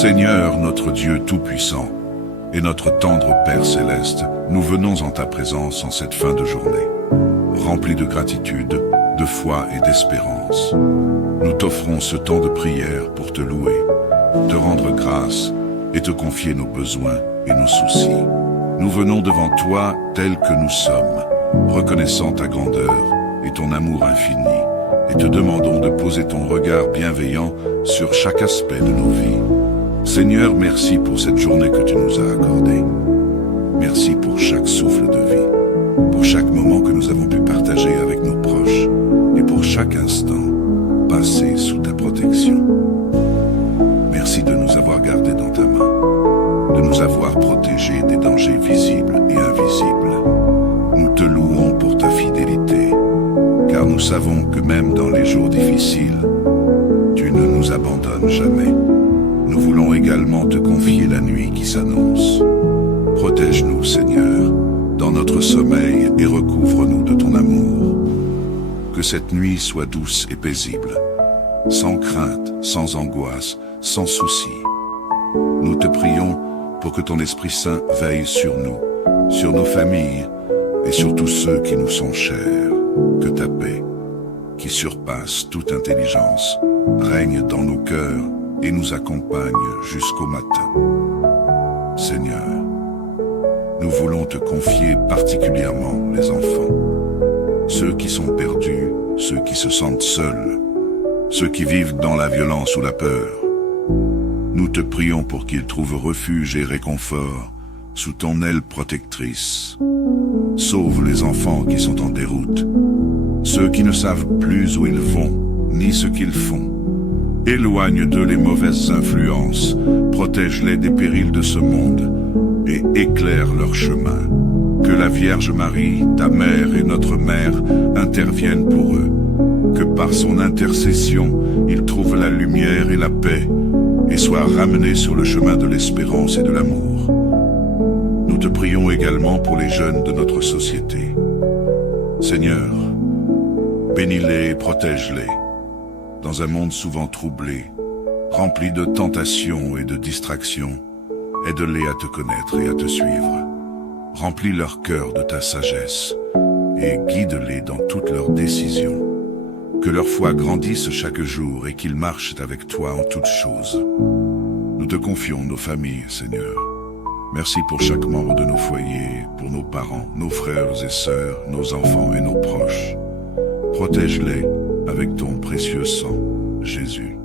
Seigneur, notre Dieu Tout-Puissant, et notre tendre Père Céleste, nous venons en ta présence en cette fin de journée, remplis de gratitude, de foi et d'espérance. Nous t'offrons ce temps de prière pour te louer, te rendre grâce et te confier nos besoins et nos soucis. Nous venons devant toi tels que nous sommes, reconnaissant ta grandeur et ton amour infini, et te demandons de poser ton regard bienveillant sur chaque aspect de nos vies. Seigneur, merci pour cette journée que tu nous as accordée. Merci pour chaque souffle de vie, pour chaque moment que nous avons pu partager avec nos proches, et pour chaque instant passé sous ta protection. Merci de nous avoir gardés dans ta main, de nous avoir protégés des dangers visibles et invisibles. Nous te louons pour ta fidélité, car nous savons que même dans les jours difficiles, tu ne nous abandonnes jamais. Nous voulons également te confier la nuit qui s'annonce. Protège-nous, Seigneur, dans notre sommeil et recouvre-nous de ton amour. Que cette nuit soit douce et paisible, sans crainte, sans angoisse, sans souci. Nous te prions pour que ton Esprit Saint veille sur nous, sur nos familles et sur tous ceux qui nous sont chers. Que ta paix, qui surpasse toute intelligence, règne dans nos cœurs et nous accompagne jusqu'au matin. Seigneur, nous voulons te confier particulièrement les enfants, ceux qui sont perdus, ceux qui se sentent seuls, ceux qui vivent dans la violence ou la peur. Nous te prions pour qu'ils trouvent refuge et réconfort sous ton aile protectrice. Sauve les enfants qui sont en déroute, ceux qui ne savent plus où ils vont, ni ce qu'ils font. Éloigne d'eux les mauvaises influences, protège-les des périls de ce monde et éclaire leur chemin. Que la Vierge Marie, ta mère et notre mère, interviennent pour eux. Que par son intercession, ils trouvent la lumière et la paix et soient ramenés sur le chemin de l'espérance et de l'amour. Nous te prions également pour les jeunes de notre société. Seigneur, bénis-les et protège-les. Dans un monde souvent troublé, rempli de tentations et de distractions, aide-les à te connaître et à te suivre. Remplis leur cœur de ta sagesse et guide-les dans toutes leurs décisions. Que leur foi grandisse chaque jour et qu'ils marchent avec toi en toutes choses. Nous te confions nos familles, Seigneur. Merci pour chaque membre de nos foyers, pour nos parents, nos frères et sœurs, nos enfants et nos proches. Protège-les avec ton précieux sang, Jésus.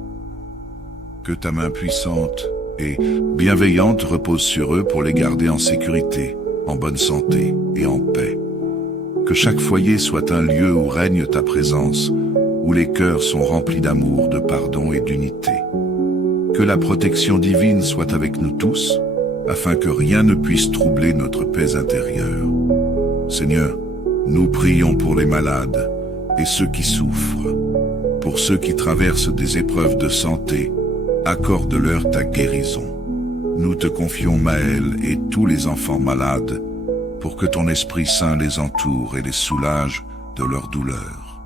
Que ta main puissante et bienveillante repose sur eux pour les garder en sécurité, en bonne santé et en paix. Que chaque foyer soit un lieu où règne ta présence, où les cœurs sont remplis d'amour, de pardon et d'unité. Que la protection divine soit avec nous tous, afin que rien ne puisse troubler notre paix intérieure. Seigneur, nous prions pour les malades et ceux qui souffrent, pour ceux qui traversent des épreuves de santé, accorde-leur ta guérison. Nous te confions Maël et tous les enfants malades, pour que ton Esprit Saint les entoure et les soulage de leur douleur.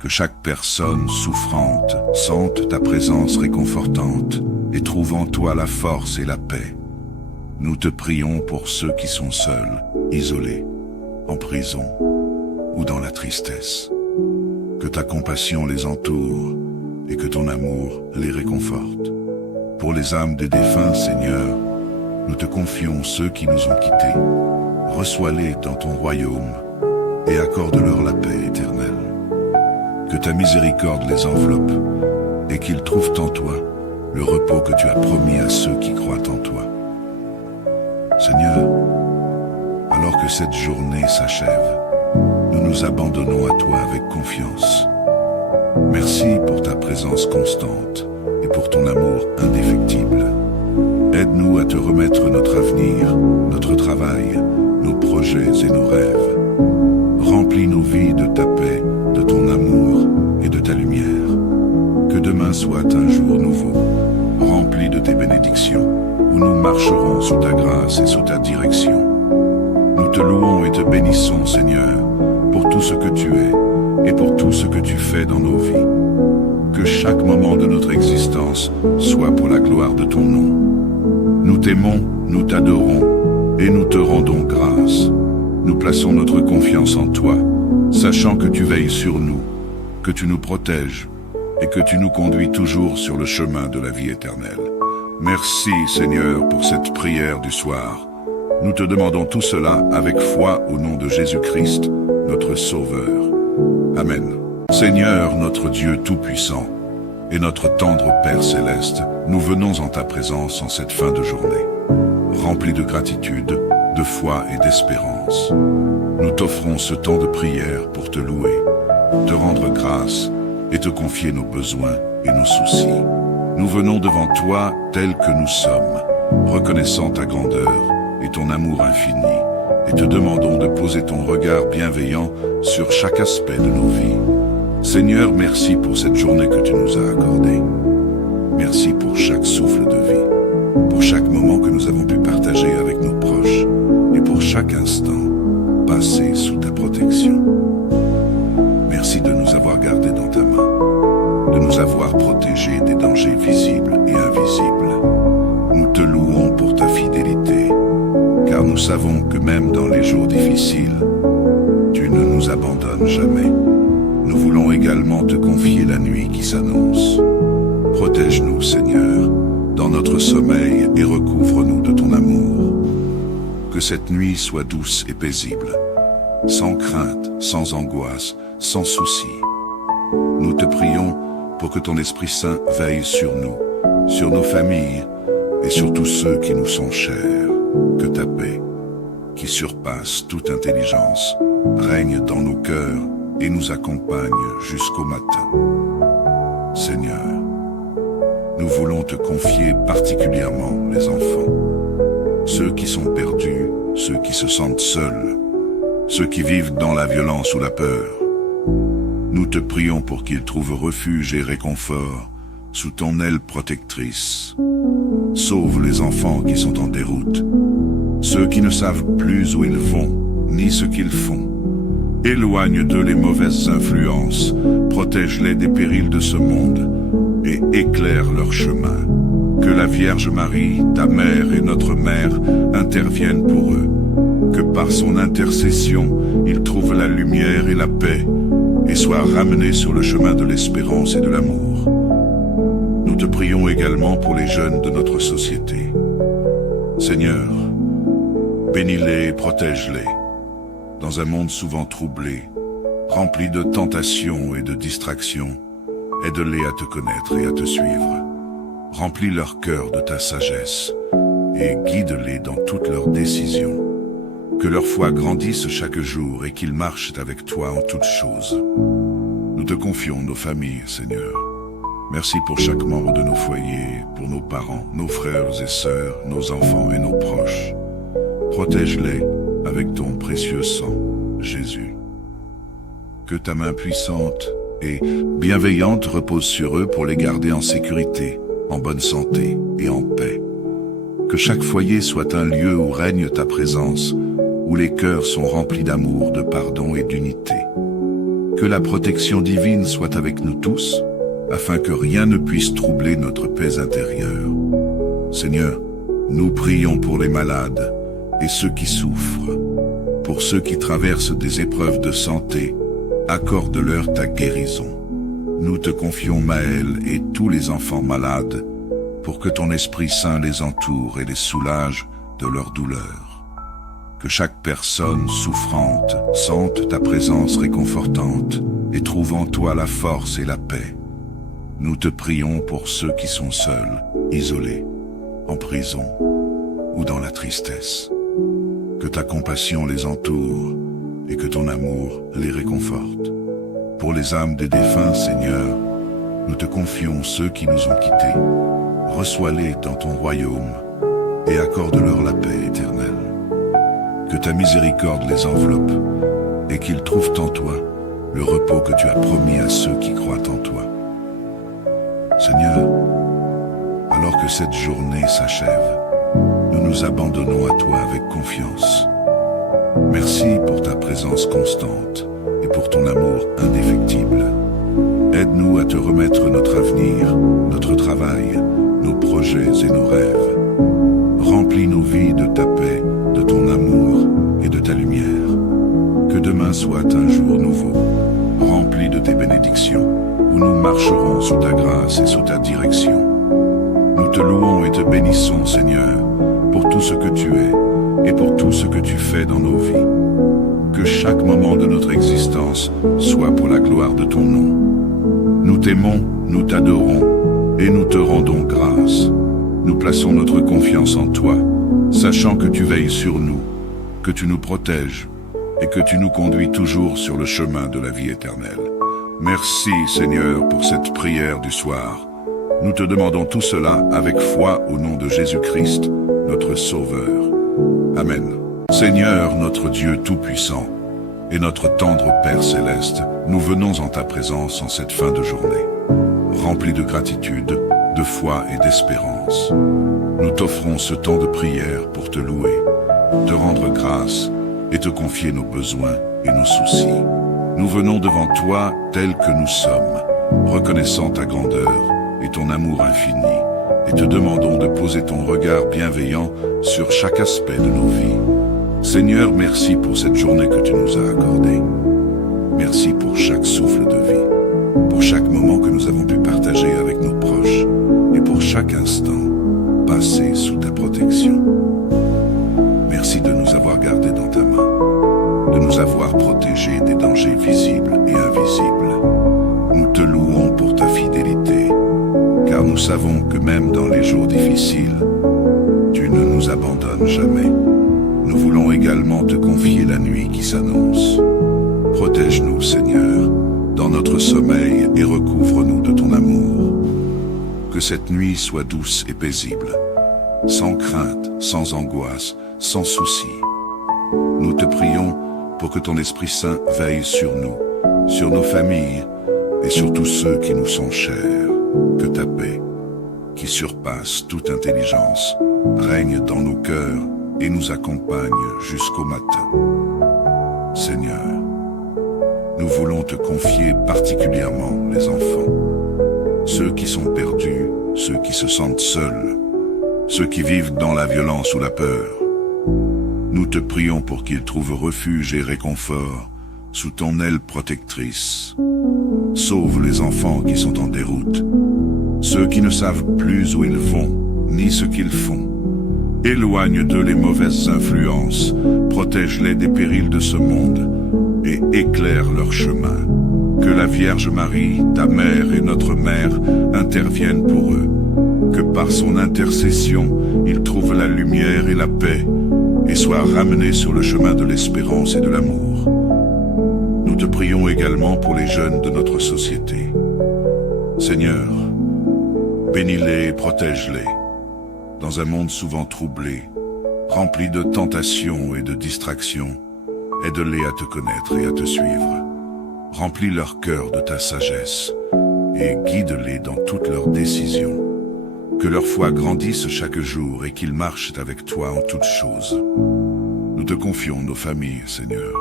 Que chaque personne souffrante sente ta présence réconfortante et trouve en toi la force et la paix. Nous te prions pour ceux qui sont seuls, isolés, en prison ou dans la tristesse. Que ta compassion les entoure et que ton amour les réconforte. Pour les âmes des défunts, Seigneur, nous te confions ceux qui nous ont quittés. Reçois-les dans ton royaume et accorde-leur la paix éternelle. Que ta miséricorde les enveloppe et qu'ils trouvent en toi le repos que tu as promis à ceux qui croient en toi. Seigneur, alors que cette journée s'achève, nous nous abandonnons à toi avec confiance. Merci pour ta présence constante et pour ton amour indéfectible. Aide-nous à te remettre notre avenir, notre travail, nos projets et nos rêves. Remplis nos vies de ta paix, de ton amour et de ta lumière. Que demain soit un jour nouveau, rempli de tes bénédictions, où nous marcherons sous ta grâce et sous ta direction. Nous te louons et te bénissons, Seigneur, pour tout ce que tu es et pour tout ce que tu fais dans nos vies. Que chaque moment de notre existence soit pour la gloire de ton nom. t'aimons, nous t'adorons et nous te rendons grâce. Nous plaçons notre confiance en toi, sachant que tu veilles sur nous, que tu nous protèges et que tu nous conduis toujours sur le chemin de la vie éternelle. Merci Seigneur pour cette prière du soir. Nous te demandons tout cela avec foi au nom de Jésus-Christ, notre Sauveur. Amen. Seigneur, notre Dieu Tout-Puissant et notre tendre Père Céleste, nous venons en ta présence en cette fin de journée, remplis de gratitude, de foi et d'espérance. Nous t'offrons ce temps de prière pour te louer, te rendre grâce et te confier nos besoins et nos soucis. Nous venons devant toi tels que nous sommes, reconnaissant ta grandeur et ton amour infini, et te demandons de poser ton regard bienveillant sur chaque aspect de nos vies. Seigneur, merci pour cette journée que tu nous as accordée. Merci pour chaque souffle de vie, pour chaque moment que nous avons pu partager avec nos proches, et pour chaque instant passé sous ta protection. Merci de nous avoir gardés dans ta main, de nous avoir protégés des dangers visibles et invisibles. Nous te louons pour ta fidélité, car nous savons que même dans les jours difficiles, tu ne nous abandonnes jamais. Nous voulons également te confier la nuit qui s'annonce. Protège-nous, Seigneur, dans notre sommeil et recouvre-nous de ton amour. Que cette nuit soit douce et paisible, sans crainte, sans angoisse, sans souci. Nous te prions pour que ton Esprit Saint veille sur nous, sur nos familles et sur tous ceux qui nous sont chers. Que ta paix, qui surpasse toute intelligence, règne dans nos cœurs et nous accompagne jusqu'au matin. Seigneur, nous voulons te confier particulièrement les enfants, ceux qui sont perdus, ceux qui se sentent seuls, ceux qui vivent dans la violence ou la peur. Nous te prions pour qu'ils trouvent refuge et réconfort sous ton aile protectrice. Sauve les enfants qui sont en déroute, ceux qui ne savent plus où ils vont, ni ce qu'ils font. Éloigne d'eux les mauvaises influences, protège-les des périls de ce monde et éclaire leur chemin. Que la Vierge Marie, ta mère et notre mère, interviennent pour eux. Que par son intercession, ils trouvent la lumière et la paix et soient ramenés sur le chemin de l'espérance et de l'amour. Nous te prions également pour les jeunes de notre société. Seigneur, bénis-les et protège-les. Dans un monde souvent troublé, rempli de tentations et de distractions, aide-les à te connaître et à te suivre. Remplis leur cœur de ta sagesse et guide-les dans toutes leurs décisions. Que leur foi grandisse chaque jour et qu'ils marchent avec toi en toutes choses. Nous te confions nos familles, Seigneur. Merci pour chaque membre de nos foyers, pour nos parents, nos frères et sœurs, nos enfants et nos proches. Protège-les avec ton précieux sang, Jésus. Que ta main puissante et bienveillante repose sur eux pour les garder en sécurité, en bonne santé et en paix. Que chaque foyer soit un lieu où règne ta présence, où les cœurs sont remplis d'amour, de pardon et d'unité. Que la protection divine soit avec nous tous, afin que rien ne puisse troubler notre paix intérieure. Seigneur, nous prions pour les malades et ceux qui souffrent, pour ceux qui traversent des épreuves de santé, accorde-leur ta guérison. Nous te confions Maël et tous les enfants malades, pour que ton Esprit Saint les entoure et les soulage de leur douleur. Que chaque personne souffrante sente ta présence réconfortante et trouve en toi la force et la paix. Nous te prions pour ceux qui sont seuls, isolés, en prison ou dans la tristesse. Que ta compassion les entoure et que ton amour les réconforte. Pour les âmes des défunts, Seigneur, nous te confions ceux qui nous ont quittés. Reçois-les dans ton royaume et accorde-leur la paix éternelle. Que ta miséricorde les enveloppe et qu'ils trouvent en toi le repos que tu as promis à ceux qui croient en toi. Seigneur, alors que cette journée s'achève, nous nous abandonnons à toi avec confiance. Merci pour ta présence constante et pour ton amour indéfectible. Aide-nous à te remettre notre avenir, notre travail, nos projets et nos rêves. Remplis chemin soit un jour nouveau, rempli de tes bénédictions, où nous marcherons sous ta grâce et sous ta direction. Nous te louons et te bénissons, Seigneur, pour tout ce que tu es et pour tout ce que tu fais dans nos vies. Que chaque moment de notre existence soit pour la gloire de ton nom. Nous t'aimons, nous t'adorons et nous te rendons grâce. Nous plaçons notre confiance en toi, sachant que tu veilles sur nous, que tu nous protèges et que tu nous conduis toujours sur le chemin de la vie éternelle. Merci, Seigneur, pour cette prière du soir. Nous te demandons tout cela avec foi au nom de Jésus-Christ, notre Sauveur. Amen. Seigneur, notre Dieu Tout-Puissant, et notre tendre Père Céleste, nous venons en ta présence en cette fin de journée, remplis de gratitude, de foi et d'espérance. Nous t'offrons ce temps de prière pour te louer, te rendre grâce et te confier nos besoins et nos soucis. Nous venons devant toi tels que nous sommes, reconnaissant ta grandeur et ton amour infini, et te demandons de poser ton regard bienveillant sur chaque aspect de nos vies. Seigneur, merci pour cette journée que tu nous as accordée. Merci pour chaque souffle de vie, pour chaque moment que nous avons pu partager avec nos proches, et pour chaque instant passé sous ta protection. Merci de nous avoir gardés dans ta main, de nous avoir protégés des dangers visibles et invisibles. Nous te louons pour ta fidélité, car nous savons que même dans les jours difficiles, tu ne nous abandonnes jamais. Nous voulons également te confier la nuit qui s'annonce. Protège-nous, Seigneur, dans notre sommeil et recouvre-nous de ton amour. Que cette nuit soit douce et paisible, sans crainte, sans angoisse, sans souci. Nous te prions pour que ton Esprit Saint veille sur nous, sur nos familles et sur tous ceux qui nous sont chers. Que ta paix, qui surpasse toute intelligence, règne dans nos cœurs et nous accompagne jusqu'au matin. Seigneur, nous voulons te confier particulièrement les enfants, ceux qui sont perdus, ceux qui se sentent seuls, ceux qui vivent dans la violence ou la peur. Nous te prions pour qu'ils trouvent refuge et réconfort sous ton aile protectrice. Sauve les enfants qui sont en déroute, ceux qui ne savent plus où ils vont, ni ce qu'ils font. Éloigne d'eux les mauvaises influences, protège-les des périls de ce monde et éclaire leur chemin. Que la Vierge Marie, ta mère et notre mère, interviennent pour eux. Que par son intercession, ils trouvent la lumière et la paix et soient ramenés sur le chemin de l'espérance et de l'amour. Nous te prions également pour les jeunes de notre société. Seigneur, bénis-les et protège-les. Dans un monde souvent troublé, rempli de tentations et de distractions, aide-les à te connaître et à te suivre. Remplis leur cœur de ta sagesse et guide-les dans toutes leurs décisions. Que leur foi grandisse chaque jour et qu'ils marchent avec toi en toutes choses. Nous te confions nos familles, Seigneur.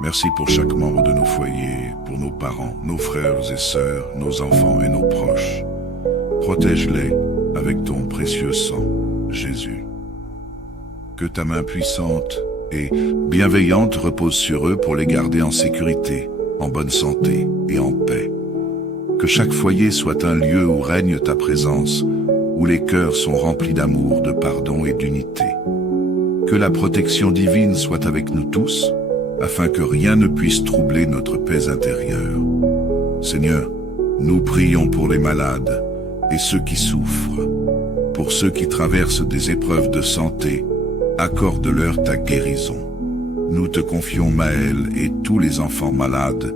Merci pour chaque membre de nos foyers, pour nos parents, nos frères et sœurs, nos enfants et nos proches. Protège-les avec ton précieux sang, Jésus. Que ta main puissante et bienveillante repose sur eux pour les garder en sécurité, en bonne santé et en paix. Que chaque foyer soit un lieu où règne ta présence, où les cœurs sont remplis d'amour, de pardon et d'unité. Que la protection divine soit avec nous tous, afin que rien ne puisse troubler notre paix intérieure. Seigneur, nous prions pour les malades et ceux qui souffrent, pour ceux qui traversent des épreuves de santé, accorde-leur ta guérison. Nous te confions Maël et tous les enfants malades,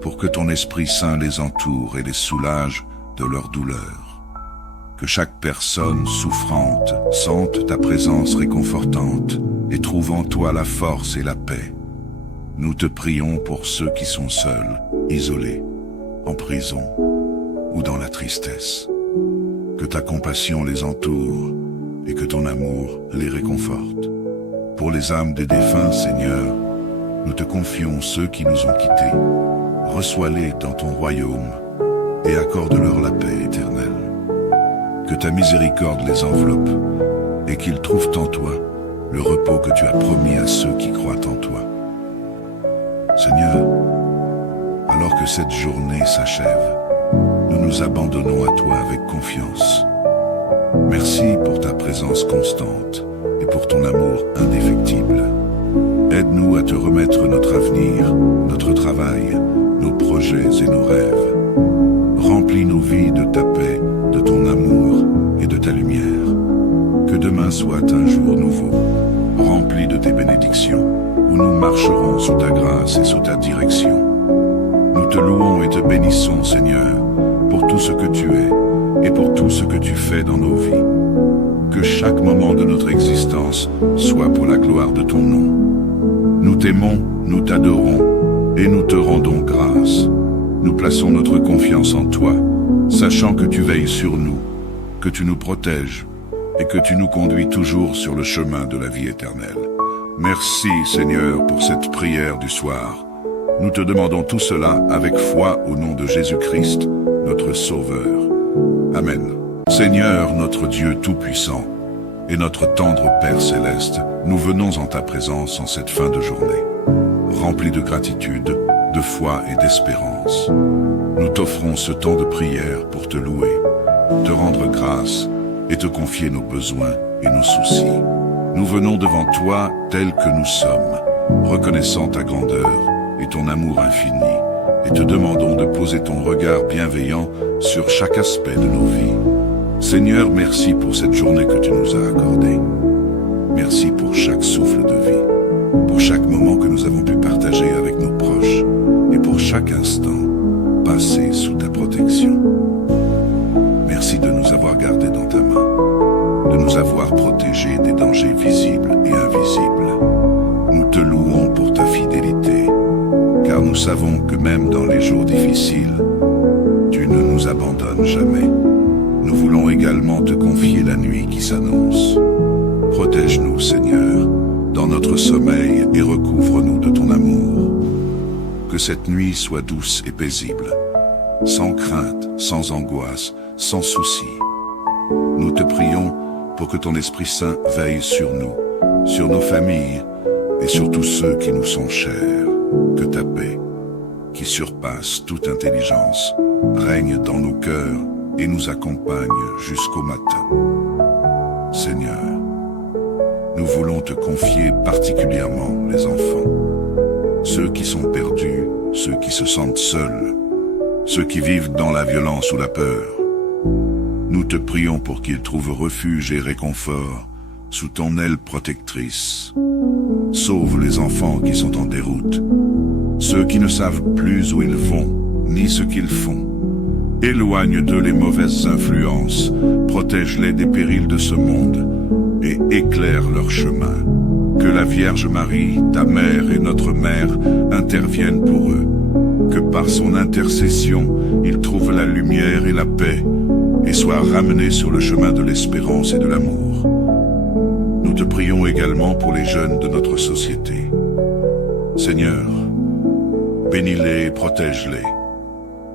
pour que ton Esprit Saint les entoure et les soulage de leurs douleurs. Que chaque personne souffrante sente ta présence réconfortante et trouve en toi la force et la paix. Nous te prions pour ceux qui sont seuls, isolés, en prison ou dans la tristesse. Que ta compassion les entoure et que ton amour les réconforte. Pour les âmes des défunts, Seigneur, nous te confions ceux qui nous ont quittés. Reçois-les dans ton royaume et accorde-leur la paix éternelle. Que ta miséricorde les enveloppe et qu'ils trouvent en toi le repos que tu as promis à ceux qui croient en toi. Seigneur, alors que cette journée s'achève, nous nous abandonnons à toi avec confiance. Merci pour ta présence constante et pour ton amour indéfectible. Aide-nous à te remettre notre avenir, notre travail, nos projets et nos rêves. Remplis nos vies de ta paix, de ton amour et de ta lumière. Que demain soit un jour nouveau, rempli de tes bénédictions, où nous marcherons sous ta grâce et sous ta direction. Nous te louons et te bénissons, Seigneur, pour tout ce que tu es et pour tout ce que tu fais dans nos vies. Que chaque moment de notre existence soit pour la gloire de ton nom. Nous t'aimons, nous t'adorons et nous te rendons grâce. Nous plaçons notre confiance en toi, sachant que tu veilles sur nous, que tu nous protèges et que tu nous conduis toujours sur le chemin de la vie éternelle. Merci, Seigneur, pour cette prière du soir. Nous te demandons tout cela avec foi au nom de Jésus-Christ, notre Sauveur. Amen. Seigneur, notre Dieu Tout-Puissant, et notre tendre Père Céleste, nous venons en ta présence en cette fin de journée, remplis de gratitude, de foi et d'espérance. Nous t'offrons ce temps de prière pour te louer, te rendre grâce et te confier nos besoins et nos soucis. Nous venons devant toi tels que nous sommes, reconnaissant ta grandeur et ton amour infini, et te demandons de poser ton regard bienveillant sur chaque aspect de nos vies. Seigneur, merci pour cette journée que tu nous as accordée. Merci pour chaque souffle de vie, pour chaque moment que nous avons pu partager avec nos proches, et pour chaque instant passé sous ta protection. Merci de nous avoir gardés dans ta main, de nous avoir protégés des dangers visibles et invisibles. Nous te louons pour ta fidélité, car nous savons que même dans les jours difficiles, tu ne nous abandonnes jamais. Nous voulons également te confier la nuit qui s'annonce. Protège-nous, Seigneur, dans notre sommeil et recouvre-nous de ton amour. Que cette nuit soit douce et paisible, sans crainte, sans angoisse, sans souci. Nous te prions pour que ton Esprit Saint veille sur nous, sur nos familles et sur tous ceux qui nous sont chers. Que ta paix, qui surpasse toute intelligence, règne dans nos cœurs et nous accompagne jusqu'au matin. Seigneur, nous voulons te confier particulièrement les enfants, ceux qui sont perdus, ceux qui se sentent seuls, ceux qui vivent dans la violence ou la peur. Nous te prions pour qu'ils trouvent refuge et réconfort sous ton aile protectrice. Sauve les enfants qui sont en déroute, ceux qui ne savent plus où ils vont, ni ce qu'ils font. Éloigne d'eux les mauvaises influences, protège-les des périls de ce monde et éclaire leur chemin. Que la Vierge Marie, ta mère et notre mère, interviennent pour eux. Que par son intercession, ils trouvent la lumière et la paix et soient ramenés sur le chemin de l'espérance et de l'amour. Nous te prions également pour les jeunes de notre société. Seigneur, bénis-les et protège-les.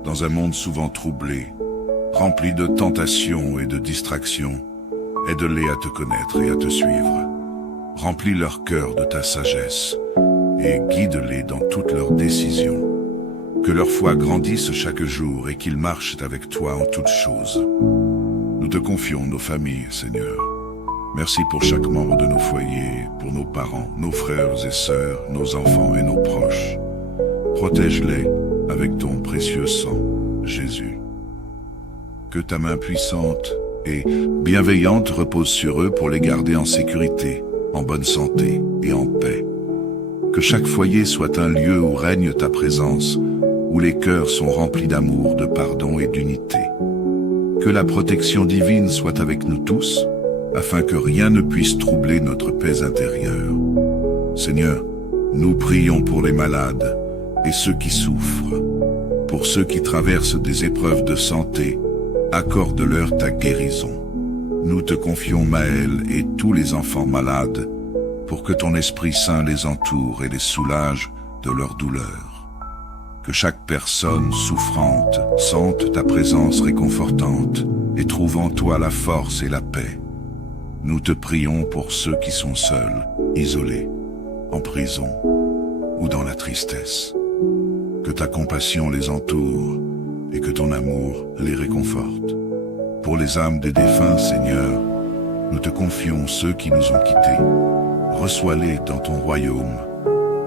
Dans un monde souvent troublé, rempli de tentations et de distractions, aide-les à te connaître et à te suivre. Remplis leur cœur de ta sagesse et guide-les dans toutes leurs décisions. Que leur foi grandisse chaque jour et qu'ils marchent avec toi en toutes choses. Nous te confions nos familles, Seigneur. Merci pour chaque membre de nos foyers, pour nos parents, nos frères et sœurs, nos enfants et nos proches. Protège-les avec ton précieux sang, Jésus. Que ta main puissante et bienveillante repose sur eux pour les garder en sécurité, en bonne santé et en paix. Que chaque foyer soit un lieu où règne ta présence, où les cœurs sont remplis d'amour, de pardon et d'unité. Que la protection divine soit avec nous tous, afin que rien ne puisse troubler notre paix intérieure. Seigneur, nous prions pour les malades et ceux qui souffrent, pour ceux qui traversent des épreuves de santé, accorde-leur ta guérison. Nous te confions Maël et tous les enfants malades, pour que ton Esprit Saint les entoure et les soulage de leur douleur. Que chaque personne souffrante sente ta présence réconfortante et trouve en toi la force et la paix. Nous te prions pour ceux qui sont seuls, isolés, en prison ou dans la tristesse. que ta compassion les entoure et que ton amour les réconforte. Pour les âmes des défunts, Seigneur, nous te confions ceux qui nous ont quittés. Reçois-les dans ton royaume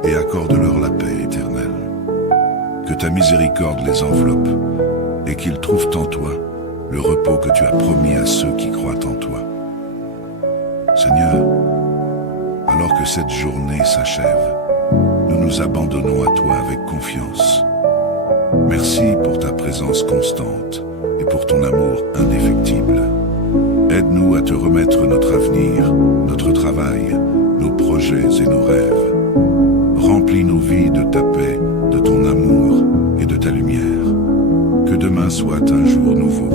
et accorde-leur la paix éternelle. Que ta miséricorde les enveloppe et qu'ils trouvent en toi le repos que tu as promis à ceux qui croient en toi. Seigneur, alors que cette journée s'achève, nous nous abandonnons à toi avec confiance. Merci pour ta présence constante et pour ton amour indéfectible. Aide-nous à te remettre notre avenir, notre travail, nos projets et nos rêves. Remplis nos vies de ta paix, de ton amour et de ta lumière. Que demain soit un jour nouveau,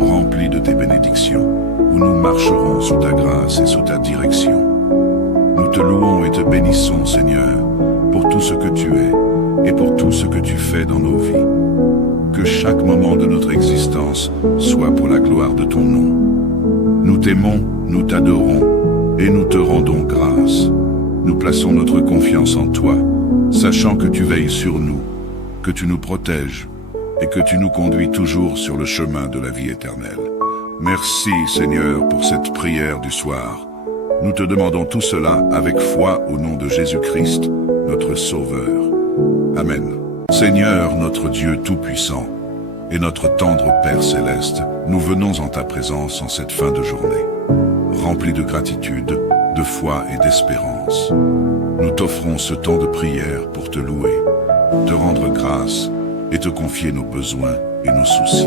rempli de tes bénédictions, où nous marcherons sous ta grâce et sous ta direction. Nous te louons et te bénissons, Seigneur, pour tout ce que tu es et pour tout ce que tu fais dans nos vies. Que chaque moment de notre existence soit pour la gloire de ton nom. Nous t'aimons, nous t'adorons et nous te rendons grâce. Nous plaçons notre confiance en toi, sachant que tu veilles sur nous, que tu nous protèges et que tu nous conduis toujours sur le chemin de la vie éternelle. Merci, Seigneur, pour cette prière du soir. Nous te demandons tout cela avec foi au nom de Jésus-Christ, notre Sauveur. Amen. Seigneur, notre Dieu Tout-Puissant, et notre tendre Père Céleste, nous venons en ta présence en cette fin de journée, remplis de gratitude, de foi et d'espérance. Nous t'offrons ce temps de prière pour te louer, te rendre grâce et te confier nos besoins et nos soucis.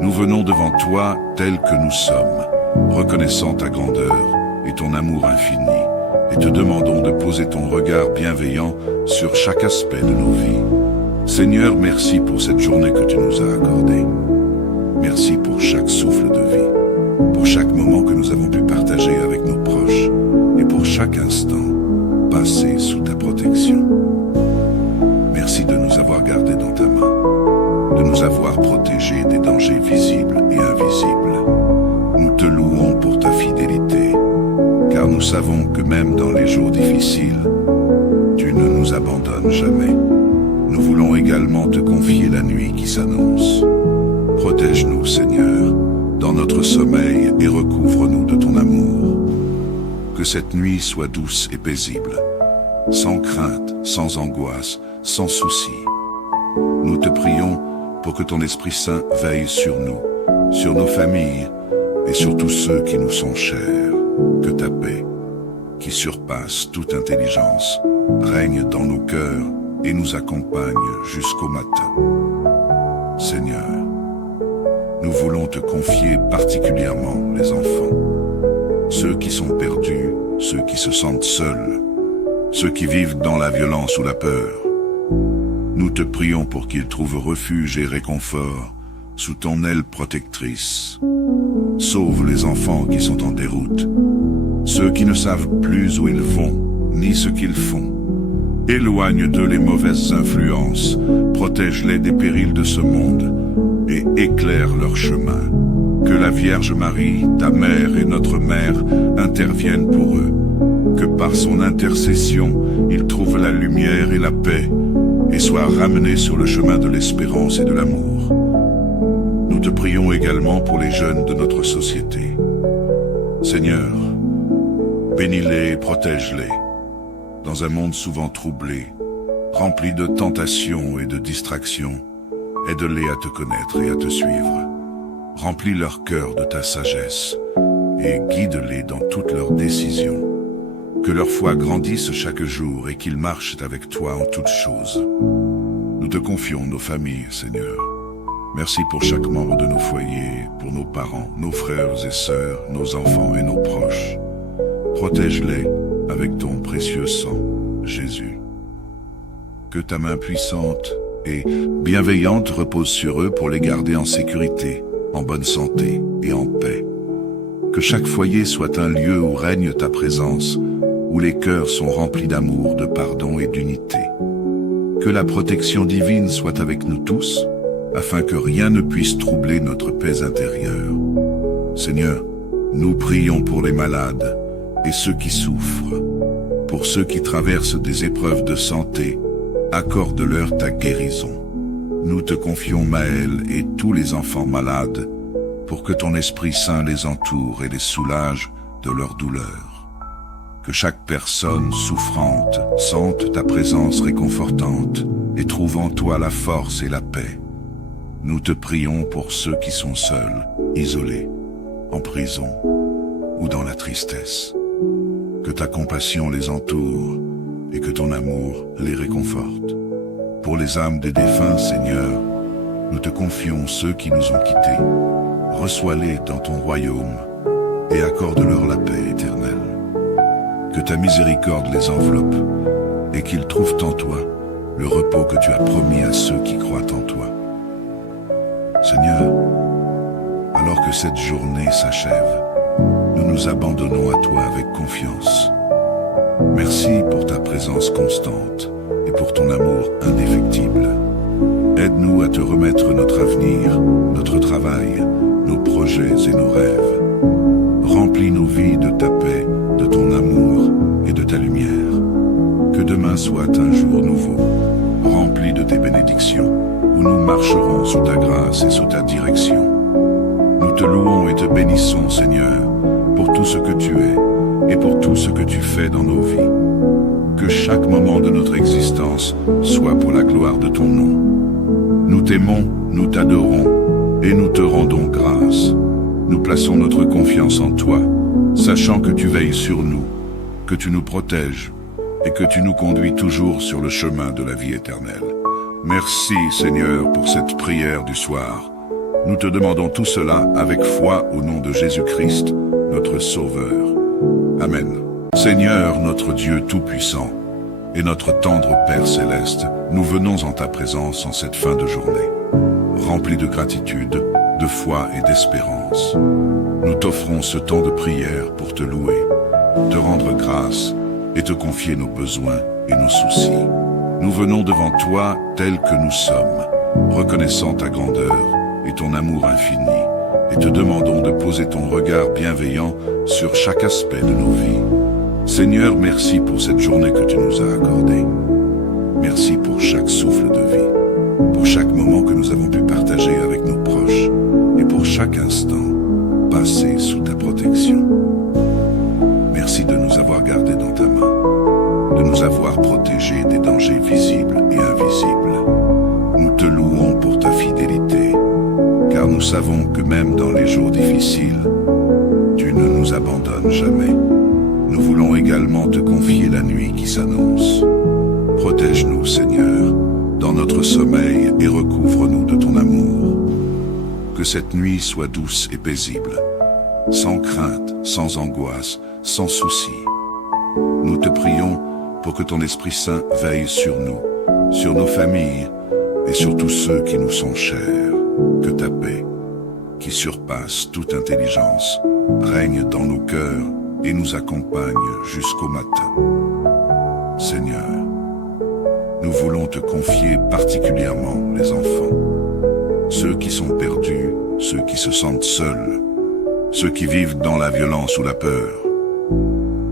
Nous venons devant toi tels que nous sommes, reconnaissant ta grandeur et ton amour infini, et te demandons de poser ton regard bienveillant sur chaque aspect de nos vies. Seigneur, merci pour cette journée que tu nous as accordée. Merci pour chaque souffle de vie, pour chaque moment que nous avons pu partager avec nos proches, et pour chaque instant passé sous ta protection. Merci de nous avoir gardés dans ta main, de nous avoir protégés des dangers visibles et invisibles. Nous te louons pour ta fidélité, car nous savons que même dans les jours difficiles, tu ne nous abandonnes jamais. Nous voulons également te confier la nuit qui s'annonce. Protège-nous, Seigneur, dans notre sommeil et recouvre-nous de ton amour. Que cette nuit soit douce et paisible, sans crainte, sans angoisse, sans souci. Nous te prions pour que ton Esprit Saint veille sur nous, sur nos familles et sur tous ceux qui nous sont chers. Que ta paix, qui surpasse toute intelligence, règne dans nos cœurs et nous accompagne jusqu'au matin. Seigneur, nous voulons te confier particulièrement les enfants, ceux qui sont perdus, ceux qui se sentent seuls, ceux qui vivent dans la violence ou la peur. Nous te prions pour qu'ils trouvent refuge et réconfort sous ton aile protectrice. Sauve les enfants qui sont en déroute, ceux qui ne savent plus où ils vont, ni ce qu'ils font. Éloigne d'eux les mauvaises influences, protège-les des périls de ce monde et éclaire leur chemin. Que la Vierge Marie, ta mère et notre mère, interviennent pour eux. Que par son intercession, ils trouvent la lumière et la paix et soient ramenés sur le chemin de l'espérance et de l'amour. Nous te prions également pour les jeunes de notre société. Seigneur, bénis-les et protège-les. Dans un monde souvent troublé, rempli de tentations et de distractions, aide-les à te connaître et à te suivre. Remplis leur cœur de ta sagesse et guide-les dans toutes leurs décisions. Que leur foi grandisse chaque jour et qu'ils marchent avec toi en toutes choses. Nous te confions nos familles, Seigneur. Merci pour chaque membre de nos foyers, pour nos parents, nos frères et sœurs, nos enfants et nos proches. Protège-les avec ton précieux sang, Jésus. Que ta main puissante et bienveillante repose sur eux pour les garder en sécurité, en bonne santé et en paix. Que chaque foyer soit un lieu où règne ta présence, où les cœurs sont remplis d'amour, de pardon et d'unité. Que la protection divine soit avec nous tous, afin que rien ne puisse troubler notre paix intérieure. Seigneur, nous prions pour les malades et ceux qui souffrent, pour ceux qui traversent des épreuves de santé accorde-leur ta guérison. Nous te confions Maël et tous les enfants malades, pour que ton Esprit Saint les entoure et les soulage de leur douleur. Que chaque personne souffrante sente ta présence réconfortante et trouve en toi la force et la paix. Nous te prions pour ceux qui sont seuls, isolés, en prison ou dans la tristesse. Que ta compassion les entoure et que ton amour les réconforte. Pour les âmes des défunts, Seigneur, nous te confions ceux qui nous ont quittés. Reçois-les dans ton royaume et accorde-leur la paix éternelle. Que ta miséricorde les enveloppe et qu'ils trouvent en toi le repos que tu as promis à ceux qui croient en toi. Seigneur, alors que cette journée s'achève, nous nous abandonnons à toi avec confiance. Merci pour ta présence constante et pour ton amour indéfectible. Aide-nous à te remettre notre avenir, notre travail, nos projets et nos rêves. Remplis nos vies de ta paix, de ton amour et de ta lumière. Que demain soit un jour nouveau, rempli de tes bénédictions, où nous marcherons sous ta grâce et sous ta direction. Nous te louons et te bénissons, Seigneur, pour tout ce que tu es et pour tout ce que tu fais dans nos vies. Que chaque moment de notre existence soit pour la gloire de ton nom. Nous t'aimons, nous t'adorons et nous te rendons grâce. Nous plaçons notre confiance en toi, sachant que tu veilles sur nous, que tu nous protèges et que tu nous conduis toujours sur le chemin de la vie éternelle. Merci, Seigneur, pour cette prière du soir. Nous te demandons tout cela avec foi au nom de Jésus-Christ, notre Sauveur. Amen. Seigneur, notre Dieu Tout-Puissant, et notre tendre Père Céleste, nous venons en ta présence en cette fin de journée, remplis de gratitude, de foi et d'espérance. Nous t'offrons ce temps de prière pour te louer, te rendre grâce et te confier nos besoins et nos soucis. Nous venons devant toi tels que nous sommes, reconnaissant ta grandeur et ton amour infini, et te demandons de poser ton regard bienveillant sur chaque aspect de nos vies. Seigneur, merci pour cette journée que tu nous as accordée. Merci pour chaque souffle de vie, pour chaque moment que nous avons pu partager avec nos proches, et pour chaque instant passé sous ta protection. Merci de nous avoir gardés dans ta main, de nous avoir protégés des dangers visibles et invisibles. Nous te louons pour ta fidélité, car nous savons que même dans les jours difficiles, tu ne nous abandonnes jamais. Nous voulons également te confier la nuit qui s'annonce. Protège-nous, Seigneur, dans notre sommeil et recouvre-nous de ton amour. Que cette nuit soit douce et paisible, sans crainte, sans angoisse, sans souci. Nous te prions pour que ton Esprit Saint veille sur nous, sur nos familles et sur tous ceux qui nous sont chers. Que ta paix, qui surpasse toute intelligence, règne dans nos cœurs et nous accompagne jusqu'au matin. Seigneur, nous voulons te confier particulièrement les enfants, ceux qui sont perdus, ceux qui se sentent seuls, ceux qui vivent dans la violence ou la peur.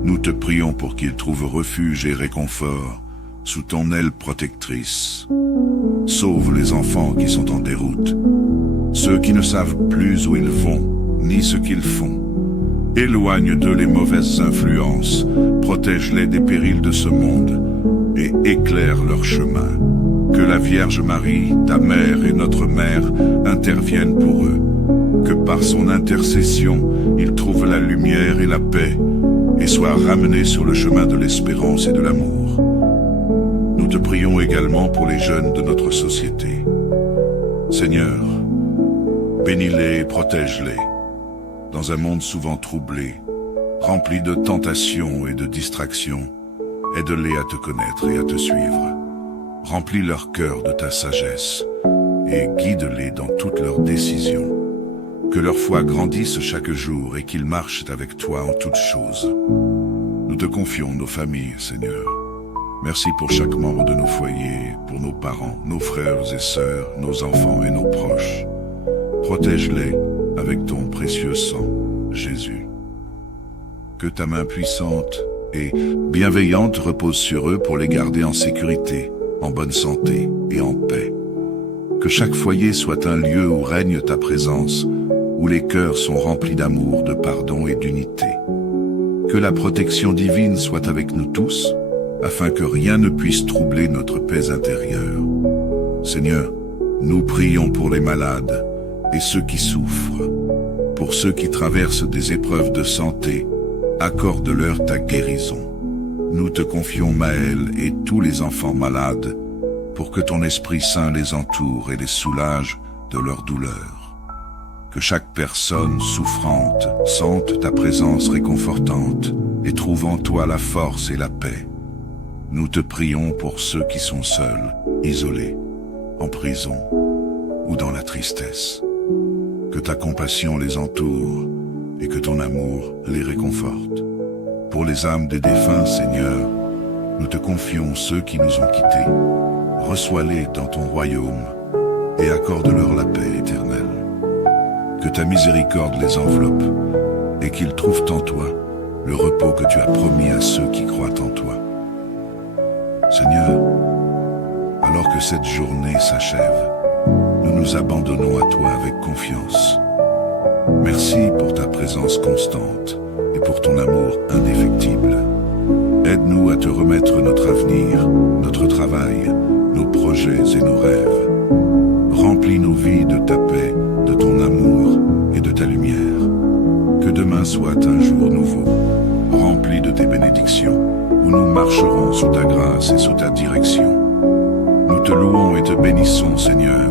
Nous te prions pour qu'ils trouvent refuge et réconfort sous ton aile protectrice. Sauve les enfants qui sont en déroute, ceux qui ne savent plus où ils vont, ni ce qu'ils font. Éloigne d'eux les mauvaises influences, protège-les des périls de ce monde et éclaire leur chemin. Que la Vierge Marie, ta mère et notre mère, interviennent pour eux. Que par son intercession, ils trouvent la lumière et la paix et soient ramenés sur le chemin de l'espérance et de l'amour. Nous te prions également pour les jeunes de notre société. Seigneur, bénis-les et protège-les. Dans un monde souvent troublé, rempli de tentations et de distractions, aide-les à te connaître et à te suivre. Remplis leur cœur de ta sagesse et guide-les dans toutes leurs décisions. Que leur foi grandisse chaque jour et qu'ils marchent avec toi en toutes choses. Nous te confions nos familles, Seigneur. Merci pour chaque membre de nos foyers, pour nos parents, nos frères et sœurs, nos enfants et nos proches. Protège-les avec ton précieux sang, Jésus. Que ta main puissante et bienveillante repose sur eux pour les garder en sécurité en bonne santé et en paix. Que chaque foyer soit un lieu où règne ta présence, où les cœurs sont remplis d'amour, de pardon et d'unité. Que la protection divine soit avec nous tous, afin que rien ne puisse troubler notre paix intérieure. Seigneur, nous prions pour les malades et ceux qui souffrent. Pour ceux qui traversent des épreuves de santé, accorde-leur ta guérison. Nous te confions Maël et tous les enfants malades, pour que ton Esprit Saint les entoure et les soulage de leur douleur. Que chaque personne souffrante sente ta présence réconfortante et trouve en toi la force et la paix. Nous te prions pour ceux qui sont seuls, isolés, en prison ou dans la tristesse. Que ta compassion les entoure et que ton amour les réconforte. Pour les âmes des défunts, Seigneur, nous te confions ceux qui nous ont quittés. Reçois-les dans ton royaume et accorde-leur la paix éternelle. Que ta miséricorde les enveloppe et qu'ils trouvent en toi le repos que tu as promis à ceux qui croient en toi. Seigneur, alors que cette journée s'achève, nous nous abandonnons à toi avec confiance. Merci pour ta présence constante et pour ton amour indéfectible. Aide-nous à te remettre notre avenir, notre travail, nos projets et nos rêves. Remplis nos vies de ta paix, de ton amour et de ta lumière. Que demain soit un jour nouveau, rempli de tes bénédictions, où nous marcherons sous ta grâce et sous ta direction. Nous te louons et te bénissons, Seigneur,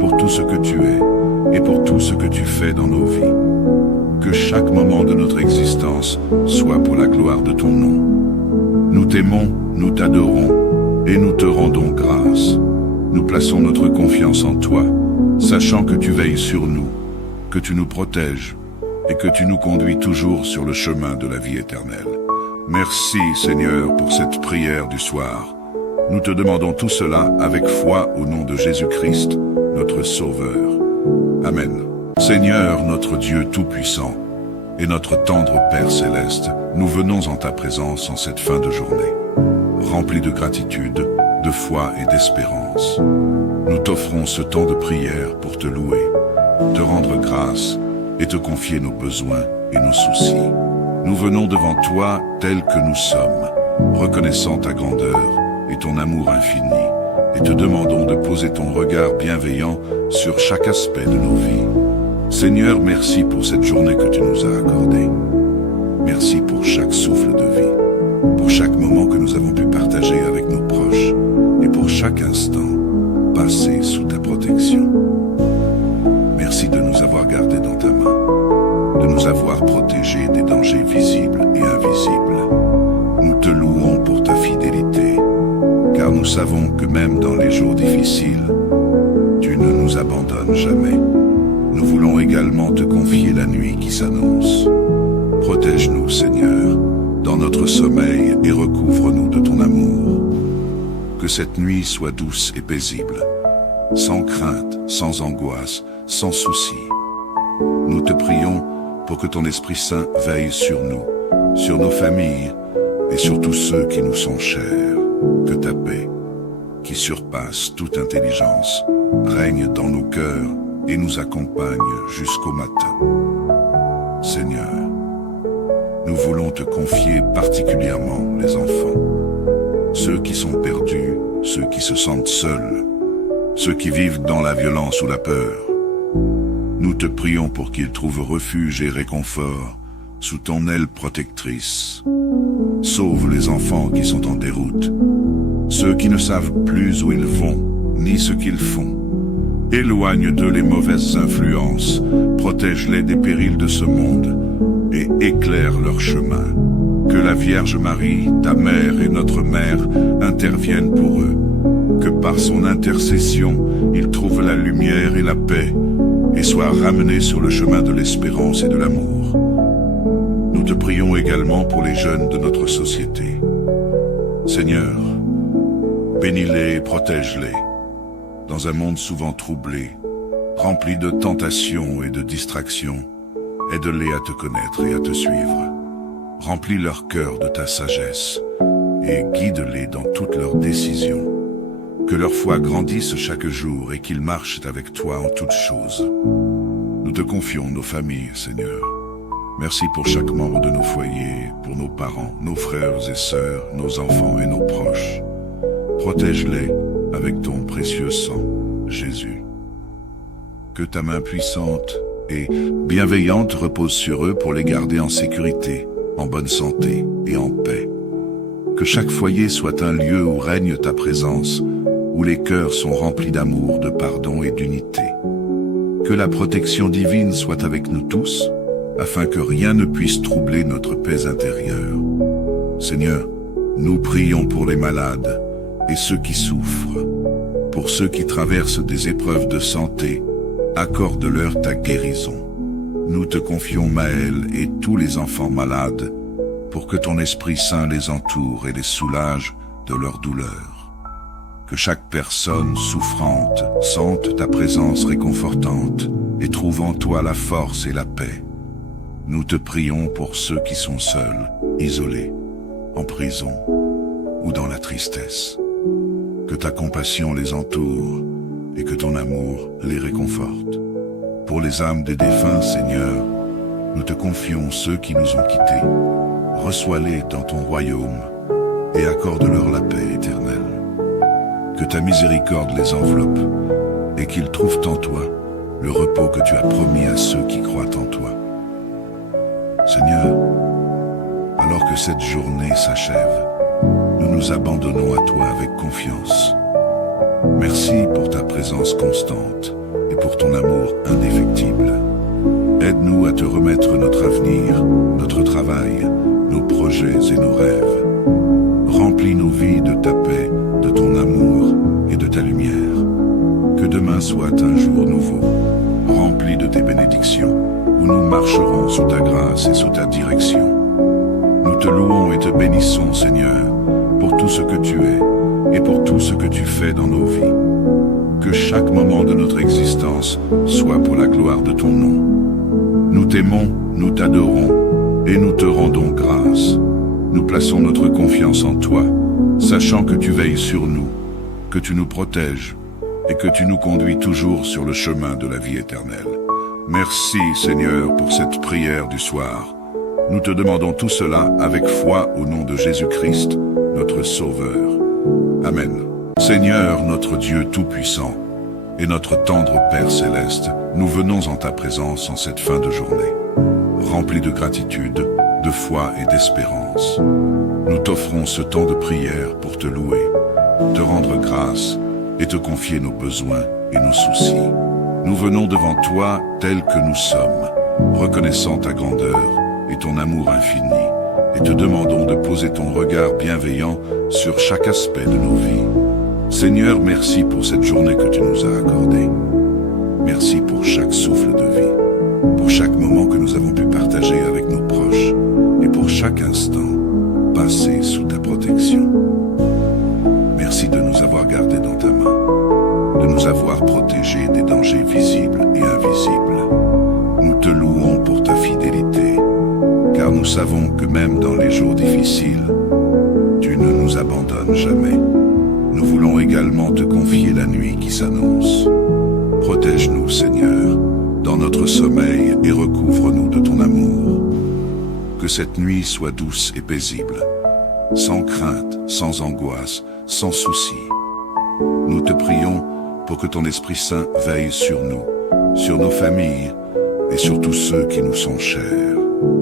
pour tout ce que tu es et pour tout ce que tu fais dans nos vies. Que chaque moment de notre existence soit pour la gloire de ton nom. Nous t'aimons, nous t'adorons et nous te rendons grâce. Nous plaçons notre confiance en toi, sachant que tu veilles sur nous, que tu nous protèges et que tu nous conduis toujours sur le chemin de la vie éternelle. Merci, Seigneur, pour cette prière du soir. Nous te demandons tout cela avec foi au nom de Jésus-Christ, notre Sauveur. Amen. Seigneur, notre Dieu Tout-Puissant, et notre tendre Père Céleste, nous venons en ta présence en cette fin de journée, remplis de gratitude, de foi et d'espérance. Nous t'offrons ce temps de prière pour te louer, te rendre grâce et te confier nos besoins et nos soucis. Nous venons devant toi tels que nous sommes, reconnaissant ta grandeur et ton amour infini, et te demandons de poser ton regard bienveillant sur chaque aspect de nos vies. Seigneur, merci pour cette journée que tu nous as accordée. Merci pour chaque souffle de vie, pour chaque moment que nous avons pu partager avec nos proches, et pour chaque instant passé sous ta protection. Merci de nous avoir gardés dans ta main, de nous avoir protégés des dangers visibles et invisibles. Nous te louons pour ta fidélité, car nous savons que même dans les jours difficiles, tu ne nous abandonnes jamais. Nous voulons également te confier la nuit qui s'annonce. Protège-nous, Seigneur, dans notre sommeil et recouvre-nous de ton amour. Que cette nuit soit douce et paisible, sans crainte, sans angoisse, sans souci. Nous te prions pour que ton Esprit Saint veille sur nous, sur nos familles et sur tous ceux qui nous sont chers. Que ta paix, qui surpasse toute intelligence, règne dans nos cœurs et nous accompagne jusqu'au matin. Seigneur, nous voulons te confier particulièrement les enfants, ceux qui sont perdus, ceux qui se sentent seuls, ceux qui vivent dans la violence ou la peur. Nous te prions pour qu'ils trouvent refuge et réconfort sous ton aile protectrice. Sauve les enfants qui sont en déroute, ceux qui ne savent plus où ils vont, ni ce qu'ils font. Éloigne d'eux les mauvaises influences, protège-les des périls de ce monde et éclaire leur chemin. Que la Vierge Marie, ta mère et notre mère, interviennent pour eux. Que par son intercession, ils trouvent la lumière et la paix et soient ramenés sur le chemin de l'espérance et de l'amour. Nous te prions également pour les jeunes de notre société. Seigneur, bénis-les et protège-les. Dans un monde souvent troublé, rempli de tentations et de distractions, aide-les à te connaître et à te suivre. Remplis leur cœur de ta sagesse et guide-les dans toutes leurs décisions. Que leur foi grandisse chaque jour et qu'ils marchent avec toi en toutes choses. Nous te confions nos familles, Seigneur. Merci pour chaque membre de nos foyers, pour nos parents, nos frères et sœurs, nos enfants et nos proches. Protège-les avec ton précieux sang, Jésus. Que ta main puissante et bienveillante repose sur eux pour les garder en sécurité, en bonne santé et en paix. Que chaque foyer soit un lieu où règne ta présence, où les cœurs sont remplis d'amour, de pardon et d'unité. Que la protection divine soit avec nous tous, afin que rien ne puisse troubler notre paix intérieure. Seigneur, nous prions pour les malades et ceux qui souffrent. Pour ceux qui traversent des épreuves de santé, accorde-leur ta guérison. Nous te confions Maël et tous les enfants malades, pour que ton Esprit Saint les entoure et les soulage de leurs douleurs. Que chaque personne souffrante sente ta présence réconfortante et trouve en toi la force et la paix. Nous te prions pour ceux qui sont seuls, isolés, en prison ou dans la tristesse. Que ta compassion les entoure et que ton amour les réconforte. Pour les âmes des défunts, Seigneur, nous te confions ceux qui nous ont quittés. Reçois-les dans ton royaume et accorde-leur la paix éternelle. Que ta miséricorde les enveloppe et qu'ils trouvent en toi le repos que tu as promis à ceux qui croient en toi. Seigneur, alors que cette journée s'achève, nous nous abandonnons à toi avec confiance. Merci pour ta présence constante et pour ton amour indéfectible. Aide-nous à te remettre notre avenir, notre travail, nos projets et nos rêves. Remplis nos vies de ta paix, de ton amour et de ta lumière. Que demain soit un jour nouveau, rempli de tes bénédictions, où nous marcherons sous ta grâce et sous ta direction. Nous te louons et te bénissons, Seigneur, pour tout ce que tu es et pour tout ce que tu fais dans nos vies. Que chaque moment de notre existence soit pour la gloire de ton nom. Nous t'aimons, nous t'adorons et nous te rendons grâce. Nous plaçons notre confiance en toi, sachant que tu veilles sur nous, que tu nous protèges et que tu nous conduis toujours sur le chemin de la vie éternelle. Merci, Seigneur, pour cette prière du soir. Nous te demandons tout cela avec foi au nom de Jésus-Christ, notre Sauveur. Amen. Seigneur, notre Dieu Tout-Puissant, et notre tendre Père Céleste, nous venons en ta présence en cette fin de journée, remplis de gratitude, de foi et d'espérance. Nous t'offrons ce temps de prière pour te louer, te rendre grâce et te confier nos besoins et nos soucis. Nous venons devant toi tels que nous sommes, reconnaissant ta grandeur et ton amour infini, et te demandons de poser ton regard bienveillant sur chaque aspect de nos vies. Seigneur, merci pour cette journée que tu nous as accordée. Merci pour chaque souffle de vie, pour chaque moment que nous avons pu partager avec nos proches, et pour chaque instant passé sous ta protection. Merci de nous avoir gardés dans ta main, de nous avoir protégés des dangers visibles et invisibles. Nous te louons pour ta fidélité, car nous savons que même dans les jours difficiles, tu ne nous abandonnes jamais. Nous voulons également te confier la nuit qui s'annonce. Protège-nous, Seigneur, dans notre sommeil et recouvre-nous de ton amour. Que cette nuit soit douce et paisible, sans crainte, sans angoisse, sans souci. Nous te prions pour que ton Esprit Saint veille sur nous, sur nos familles et sur tous ceux qui nous sont chers.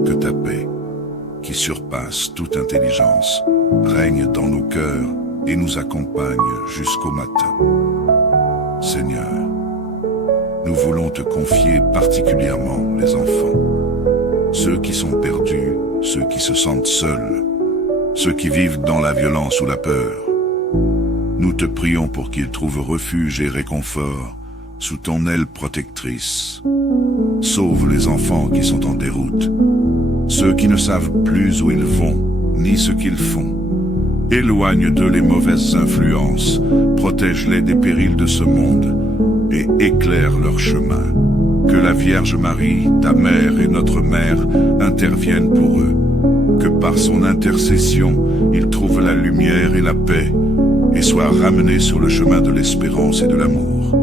Que ta paix, qui surpasse toute intelligence, règne dans nos cœurs et nous accompagne jusqu'au matin. Seigneur, nous voulons te confier particulièrement les enfants, ceux qui sont perdus, ceux qui se sentent seuls, ceux qui vivent dans la violence ou la peur. Nous te prions pour qu'ils trouvent refuge et réconfort sous ton aile protectrice. Sauve les enfants qui sont en déroute, ceux qui ne savent plus où ils vont, ni ce qu'ils font. Éloigne d'eux les mauvaises influences, protège-les des périls de ce monde et éclaire leur chemin. Que la Vierge Marie, ta mère et notre mère, interviennent pour eux. Que par son intercession, ils trouvent la lumière et la paix, et soient ramenés sur le chemin de l'espérance et de l'amour.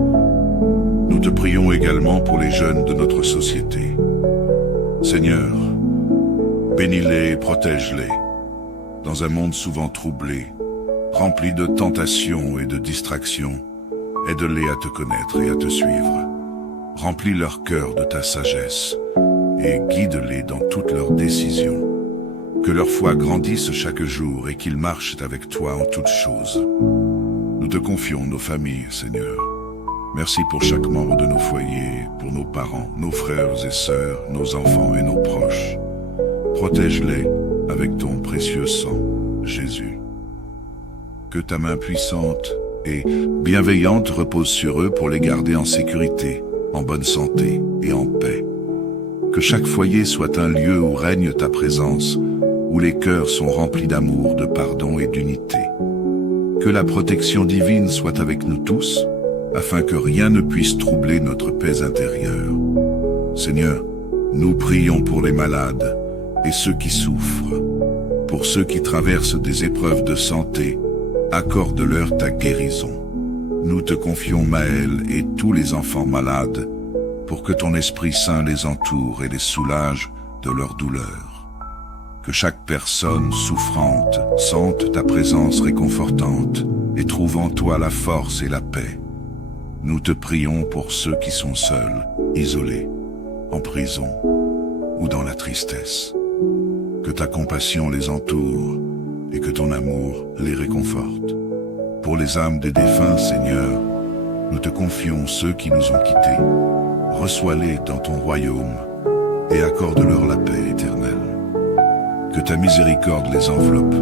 Nous te prions également pour les jeunes de notre société. Seigneur, bénis-les et protège-les. Dans un monde souvent troublé, rempli de tentations et de distractions, aide-les à te connaître et à te suivre. Remplis leur cœur de ta sagesse et guide-les dans toutes leurs décisions. Que leur foi grandisse chaque jour et qu'ils marchent avec toi en toutes choses. Nous te confions nos familles, Seigneur. Merci pour chaque membre de nos foyers, pour nos parents, nos frères et sœurs, nos enfants et nos proches. Protège-les avec ton précieux sang, Jésus. Que ta main puissante et bienveillante repose sur eux pour les garder en sécurité, en bonne santé et en paix. Que chaque foyer soit un lieu où règne ta présence, où les cœurs sont remplis d'amour, de pardon et d'unité. Que la protection divine soit avec nous tous, afin que rien ne puisse troubler notre paix intérieure. Seigneur, nous prions pour les malades et ceux qui souffrent. Pour ceux qui traversent des épreuves de santé, accorde-leur ta guérison. Nous te confions Maël et tous les enfants malades, pour que ton Esprit Saint les entoure et les soulage de leur douleur. Que chaque personne souffrante sente ta présence réconfortante et trouve en toi la force et la paix. Nous te prions pour ceux qui sont seuls, isolés, en prison ou dans la tristesse. Que ta compassion les entoure et que ton amour les réconforte. Pour les âmes des défunts, Seigneur, nous te confions ceux qui nous ont quittés. Reçois-les dans ton royaume et accorde-leur la paix éternelle. Que ta miséricorde les enveloppe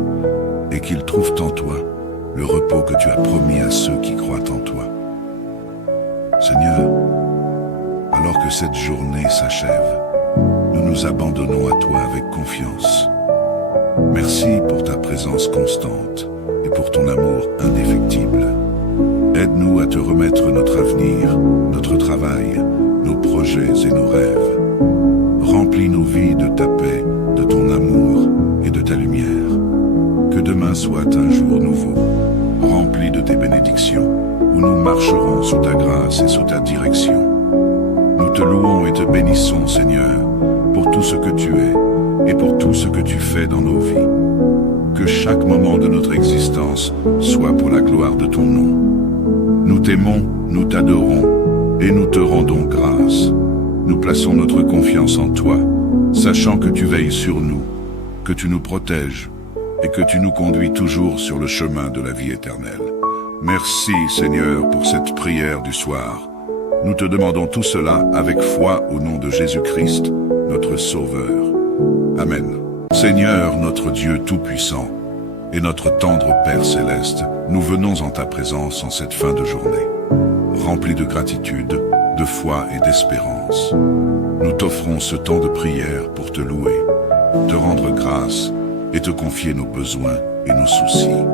et qu'ils trouvent en toi le repos que tu as promis à ceux qui croient en toi. Seigneur, alors que cette journée s'achève, nous nous abandonnons à toi avec confiance. Merci pour ta présence constante et pour ton amour indéfectible. Aide-nous à te remettre notre avenir, notre travail, nos projets et nos rêves. Remplis nos vies de ta paix, de ton amour et de ta lumière. Que demain soit un jour nouveau, rempli de tes bénédictions, où nous marcherons sous ta grâce et sous ta direction. Nous te louons et te bénissons, Seigneur, pour tout ce que tu es et pour tout ce que tu fais dans nos vies. Que chaque moment de notre existence soit pour la gloire de ton nom. Nous t'aimons, nous t'adorons et nous te rendons grâce. Nous plaçons notre confiance en toi, sachant que tu veilles sur nous, que tu nous protèges et que tu nous conduis toujours sur le chemin de la vie éternelle. Merci, Seigneur, pour cette prière du soir. Nous te demandons tout cela avec foi au nom de Jésus-Christ, notre Sauveur. Amen. Seigneur, notre Dieu Tout-Puissant, et notre tendre Père Céleste, nous venons en ta présence en cette fin de journée, remplis de gratitude, de foi et d'espérance. Nous t'offrons ce temps de prière pour te louer, te rendre grâce et te confier nos besoins et nos soucis.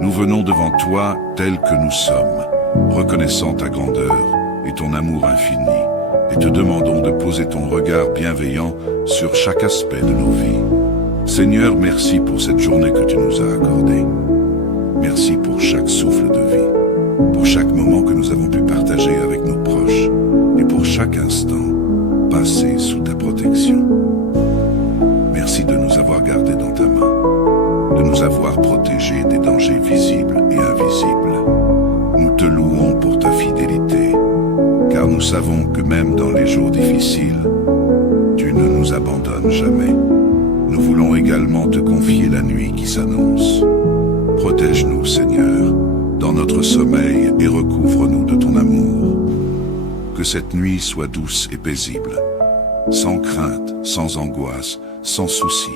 Nous venons devant toi tels que nous sommes, reconnaissant ta grandeur et ton amour infini, et te demandons de poser ton regard bienveillant sur chaque aspect de nos vies. Seigneur, merci pour cette journée que tu nous as accordée. Merci pour chaque souffle de vie, pour chaque moment que nous avons pu partager avec nos proches, et pour chaque instant passé sous ta protection. Merci de nous avoir gardés dans ta main, de nous avoir protégés des dangers visibles et invisibles. Nous te louons pour ta fidélité, car nous savons que même dans les jours difficiles, tu ne nous abandonnes jamais. Nous voulons également te confier la nuit qui s'annonce. Protège-nous, Seigneur, dans notre sommeil et recouvre-nous de ton amour. Que cette nuit soit douce et paisible, sans crainte, sans angoisse, sans souci.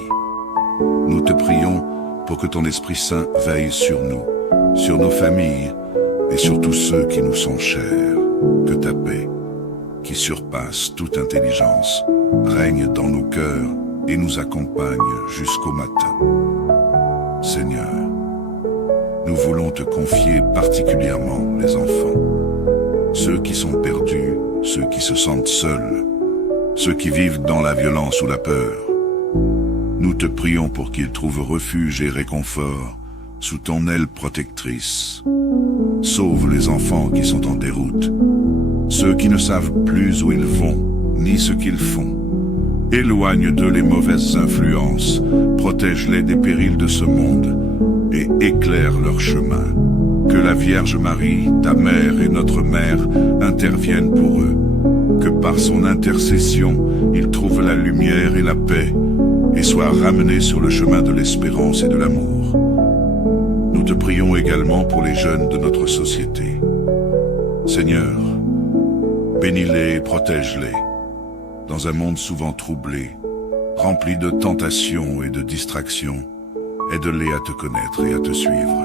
Nous te prions pour que ton Esprit Saint veille sur nous, sur nos familles et sur tous ceux qui nous sont chers. Que ta paix, qui surpasse toute intelligence, règne dans nos cœurs et nous accompagne jusqu'au matin. Seigneur, nous voulons te confier particulièrement les enfants, ceux qui sont perdus, ceux qui se sentent seuls, ceux qui vivent dans la violence ou la peur. Nous te prions pour qu'ils trouvent refuge et réconfort sous ton aile protectrice. Sauve les enfants qui sont en déroute, ceux qui ne savent plus où ils vont, ni ce qu'ils font. Éloigne d'eux les mauvaises influences, protège-les des périls de ce monde et éclaire leur chemin. Que la Vierge Marie, ta mère et notre mère, interviennent pour eux. Que par son intercession, ils trouvent la lumière et la paix et soient ramenés sur le chemin de l'espérance et de l'amour. Nous te prions également pour les jeunes de notre société. Seigneur, bénis-les et protège-les. Dans un monde souvent troublé, rempli de tentations et de distractions, aide-les à te connaître et à te suivre.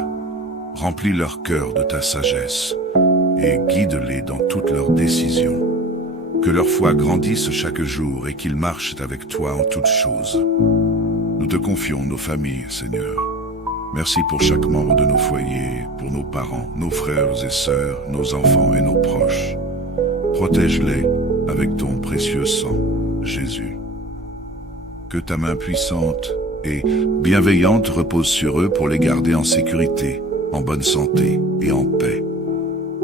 Remplis leur cœur de ta sagesse et guide-les dans toutes leurs décisions. Que leur foi grandisse chaque jour et qu'ils marchent avec toi en toutes choses. Nous te confions nos familles, Seigneur. Merci pour chaque membre de nos foyers, pour nos parents, nos frères et sœurs, nos enfants et nos proches. Protège-les avec ton précieux sang, Jésus. Que ta main puissante et bienveillante repose sur eux pour les garder en sécurité, en bonne santé et en paix.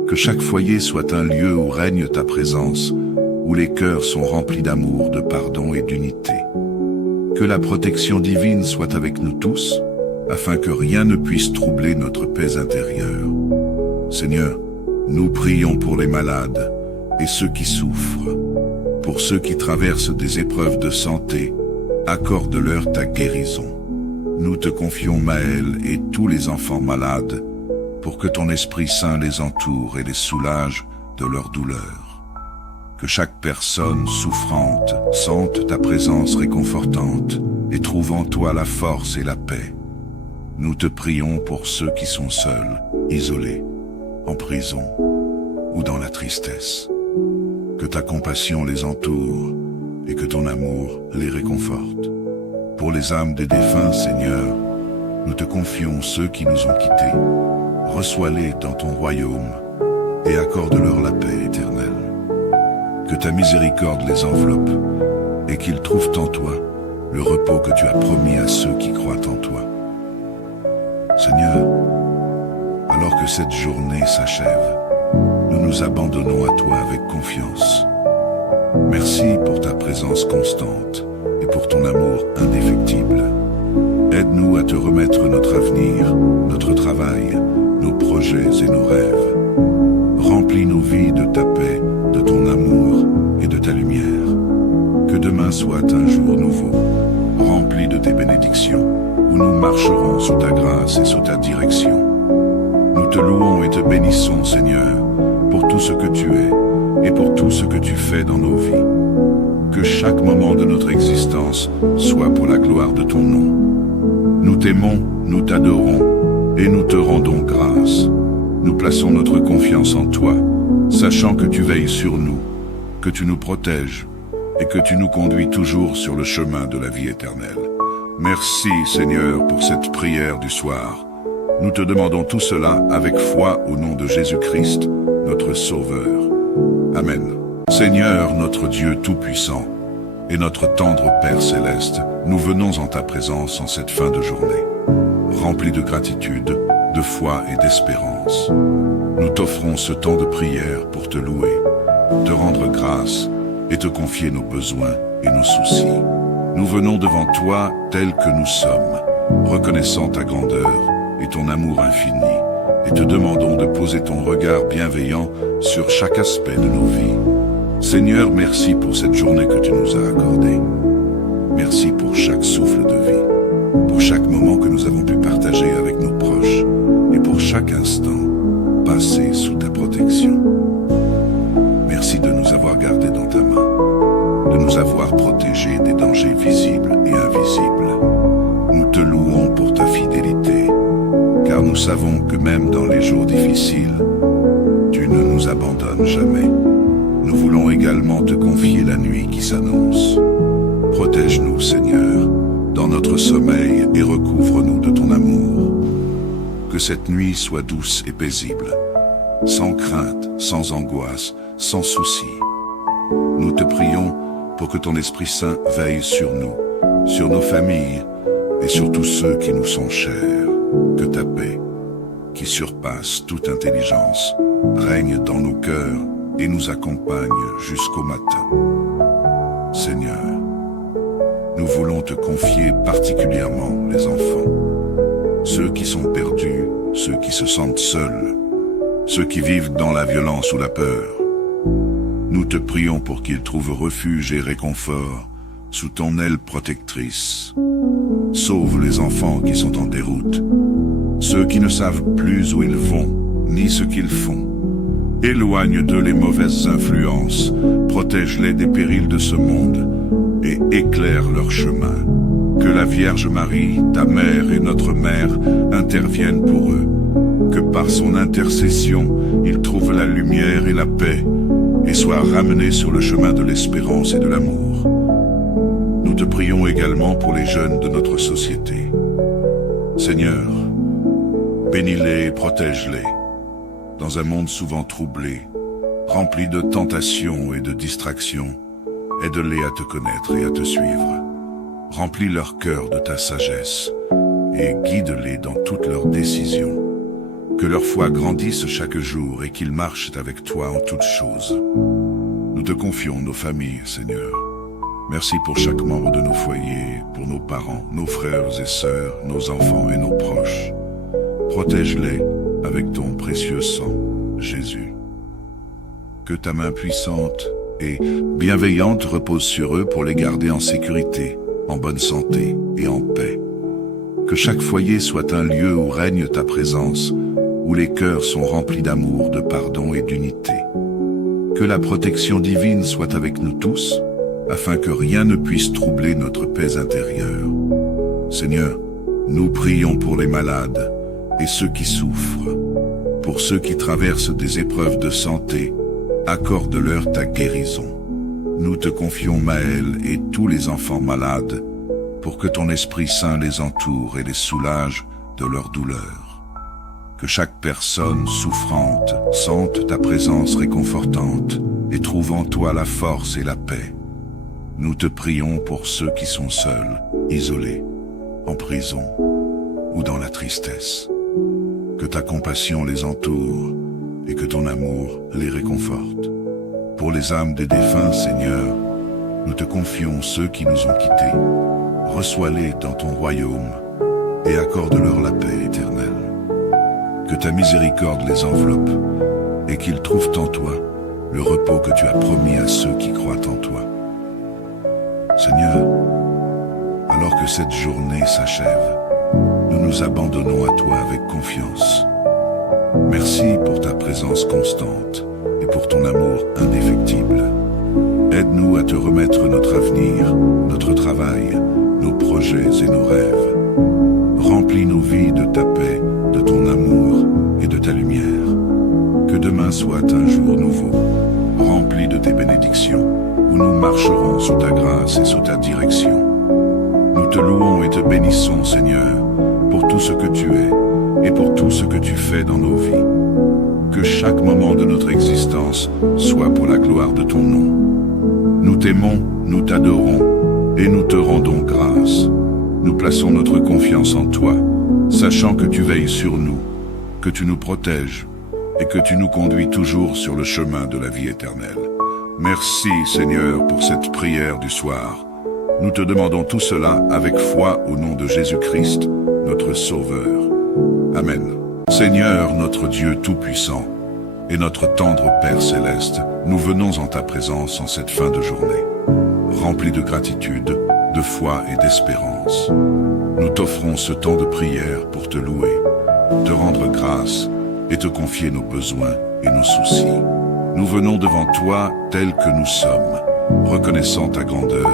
Que chaque foyer soit un lieu où règne ta présence, où les cœurs sont remplis d'amour, de pardon et d'unité. Que la protection divine soit avec nous tous, afin que rien ne puisse troubler notre paix intérieure. Seigneur, nous prions pour les malades et ceux qui souffrent. Pour ceux qui traversent des épreuves de santé, accorde-leur ta guérison. Nous te confions Maël et tous les enfants malades, pour que ton Esprit Saint les entoure et les soulage de leur douleur. Que chaque personne souffrante sente ta présence réconfortante et trouve en toi la force et la paix. Nous te prions pour ceux qui sont seuls, isolés, en prison ou dans la tristesse. Que ta compassion les entoure et que ton amour les réconforte. Pour les âmes des défunts, Seigneur, nous te confions ceux qui nous ont quittés. Reçois-les dans ton royaume et accorde-leur la paix éternelle. Que ta miséricorde les enveloppe et qu'ils trouvent en toi le repos que tu as promis à ceux qui croient en toi. Seigneur, alors que cette journée s'achève, nous nous abandonnons à toi avec confiance. Merci pour ta présence constante et pour ton amour indéfectible. Aide-nous à te remettre notre avenir, notre travail, nos projets et nos rêves. Remplis nos vies de ta paix, de ton amour et de ta lumière. Que demain soit un jour nouveau, rempli de tes bénédictions, où nous marcherons sous ta grâce et sous ta direction. Nous te louons et te bénissons, Seigneur, pour tout ce que tu es et pour tout ce que tu fais dans nos vies. Que chaque moment de notre existence soit pour la gloire de ton nom. Nous t'aimons, nous t'adorons et nous te rendons grâce. Nous plaçons notre confiance en toi, sachant que tu veilles sur nous, que tu nous protèges et que tu nous conduis toujours sur le chemin de la vie éternelle. Merci, Seigneur, pour cette prière du soir. Nous te demandons tout cela avec foi au nom de Jésus-Christ, notre Sauveur. Amen. Seigneur, notre Dieu Tout-Puissant, et notre tendre Père Céleste, nous venons en ta présence en cette fin de journée, remplis de gratitude, de foi et d'espérance. Nous t'offrons ce temps de prière pour te louer, te rendre grâce et te confier nos besoins et nos soucis. Nous venons devant toi tels que nous sommes, reconnaissant ta grandeur et ton amour infini, et te demandons de poser ton regard bienveillant sur chaque aspect de nos vies. Seigneur, merci pour cette journée que tu nous as accordée. Merci pour chaque souffle de vie, pour chaque moment que nous avons pu partager avec nos proches, et pour chaque instant passé sous ta protection. Merci de nous avoir gardés dans ta main, de nous avoir protégés des dangers visibles et invisibles. Nous te louons pour ta fidélité, car nous savons que même dans les jours difficiles, tu ne nous abandonnes jamais. Nous voulons également te confier la nuit qui s'annonce. Protège-nous, Seigneur, dans notre sommeil et recouvre-nous de ton amour. Que cette nuit soit douce et paisible, sans crainte, sans angoisse, sans souci. Nous te prions pour que ton Esprit Saint veille sur nous, sur nos familles et sur tous ceux qui nous sont chers. Que ta paix, qui surpasse toute intelligence, règne dans nos cœurs et nous accompagne jusqu'au matin. Seigneur, nous voulons te confier particulièrement les enfants, ceux qui sont perdus, ceux qui se sentent seuls, ceux qui vivent dans la violence ou la peur. Nous te prions pour qu'ils trouvent refuge et réconfort sous ton aile protectrice. Sauve les enfants qui sont en déroute, ceux qui ne savent plus où ils vont, ni ce qu'ils font. Éloigne d'eux les mauvaises influences, protège-les des périls de ce monde et éclaire leur chemin. Que la Vierge Marie, ta mère et notre mère, interviennent pour eux. Que par son intercession, ils trouvent la lumière et la paix et soient ramenés sur le chemin de l'espérance et de l'amour. Nous te prions également pour les jeunes de notre société. Seigneur, bénis-les et protège-les. Dans un monde souvent troublé, rempli de tentations et de distractions, aide-les à te connaître et à te suivre. Remplis leur cœur de ta sagesse et guide-les dans toutes leurs décisions. Que leur foi grandisse chaque jour et qu'ils marchent avec toi en toutes choses. Nous te confions nos familles, Seigneur. Merci pour chaque membre de nos foyers, pour nos parents, nos frères et sœurs, nos enfants et nos proches. Protège-les avec ton précieux sang, Jésus. Que ta main puissante et bienveillante repose sur eux pour les garder en sécurité, en bonne santé et en paix. Que chaque foyer soit un lieu où règne ta présence, où les cœurs sont remplis d'amour, de pardon et d'unité. Que la protection divine soit avec nous tous, afin que rien ne puisse troubler notre paix intérieure. Seigneur, nous prions pour les malades et ceux qui souffrent. Pour ceux qui traversent des épreuves de santé, accorde-leur ta guérison. Nous te confions Maël et tous les enfants malades, pour que ton Esprit Saint les entoure et les soulage de leur douleur. Que chaque personne souffrante sente ta présence réconfortante et trouve en toi la force et la paix. Nous te prions pour ceux qui sont seuls, isolés, en prison ou dans la tristesse. Que ta compassion les entoure et que ton amour les réconforte. Pour les âmes des défunts, Seigneur, nous te confions ceux qui nous ont quittés. Reçois-les dans ton royaume et accorde-leur la paix éternelle. Que ta miséricorde les enveloppe et qu'ils trouvent en toi le repos que tu as promis à ceux qui croient en toi. Seigneur, alors que cette journée s'achève, nous nous abandonnons à toi avec confiance. Merci pour ta présence constante et pour ton amour indéfectible. Aide-nous à te remettre notre avenir, notre travail, nos projets et nos rêves. Remplis nos vies de ta paix, de ton amour et de ta lumière. Que demain soit un jour nouveau, rempli de tes bénédictions, où nous marcherons sous ta grâce et sous ta direction. Nous te louons et te bénissons, Seigneur, pour tout ce que tu es et pour tout ce que tu fais dans nos vies. Que chaque moment de notre existence soit pour la gloire de ton nom. Nous t'aimons, nous t'adorons et nous te rendons grâce. Nous plaçons notre confiance en toi, sachant que tu veilles sur nous, que tu nous protèges et que tu nous conduis toujours sur le chemin de la vie éternelle. Merci, Seigneur, pour cette prière du soir. Nous te demandons tout cela avec foi au nom de Jésus-Christ, notre Sauveur. Amen. Seigneur, notre Dieu Tout-Puissant, et notre tendre Père Céleste, nous venons en ta présence en cette fin de journée, remplis de gratitude, de foi et d'espérance. Nous t'offrons ce temps de prière pour te louer, te rendre grâce et te confier nos besoins et nos soucis. Nous venons devant toi tels que nous sommes, reconnaissant ta grandeur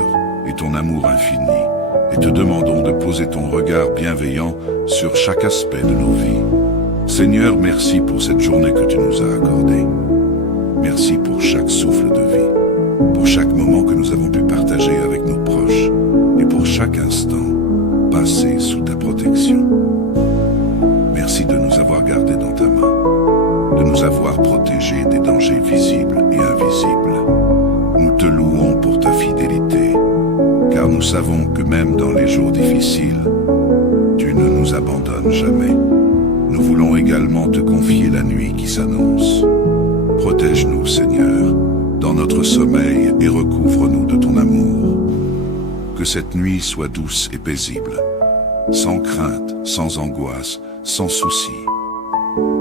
et ton amour infini, et te demandons de poser ton regard bienveillant sur chaque aspect de nos vies. Seigneur, merci pour cette journée que tu nous as accordée. Merci pour chaque souffle de vie, pour chaque moment que nous avons pu partager avec nos proches, et pour chaque instant passé sous ta protection. Merci de nous avoir gardés dans ta main, de nous avoir protégés des dangers visibles et invisibles. Nous te louons pour ta fidélité, car nous savons que même dans les jours difficiles, tu ne nous abandonnes abandonne jamais. Nous voulons également te confier la nuit qui s'annonce. Protège-nous, Seigneur, dans notre sommeil et recouvre-nous de ton amour. Que cette nuit soit douce et paisible, sans crainte, sans angoisse, sans souci.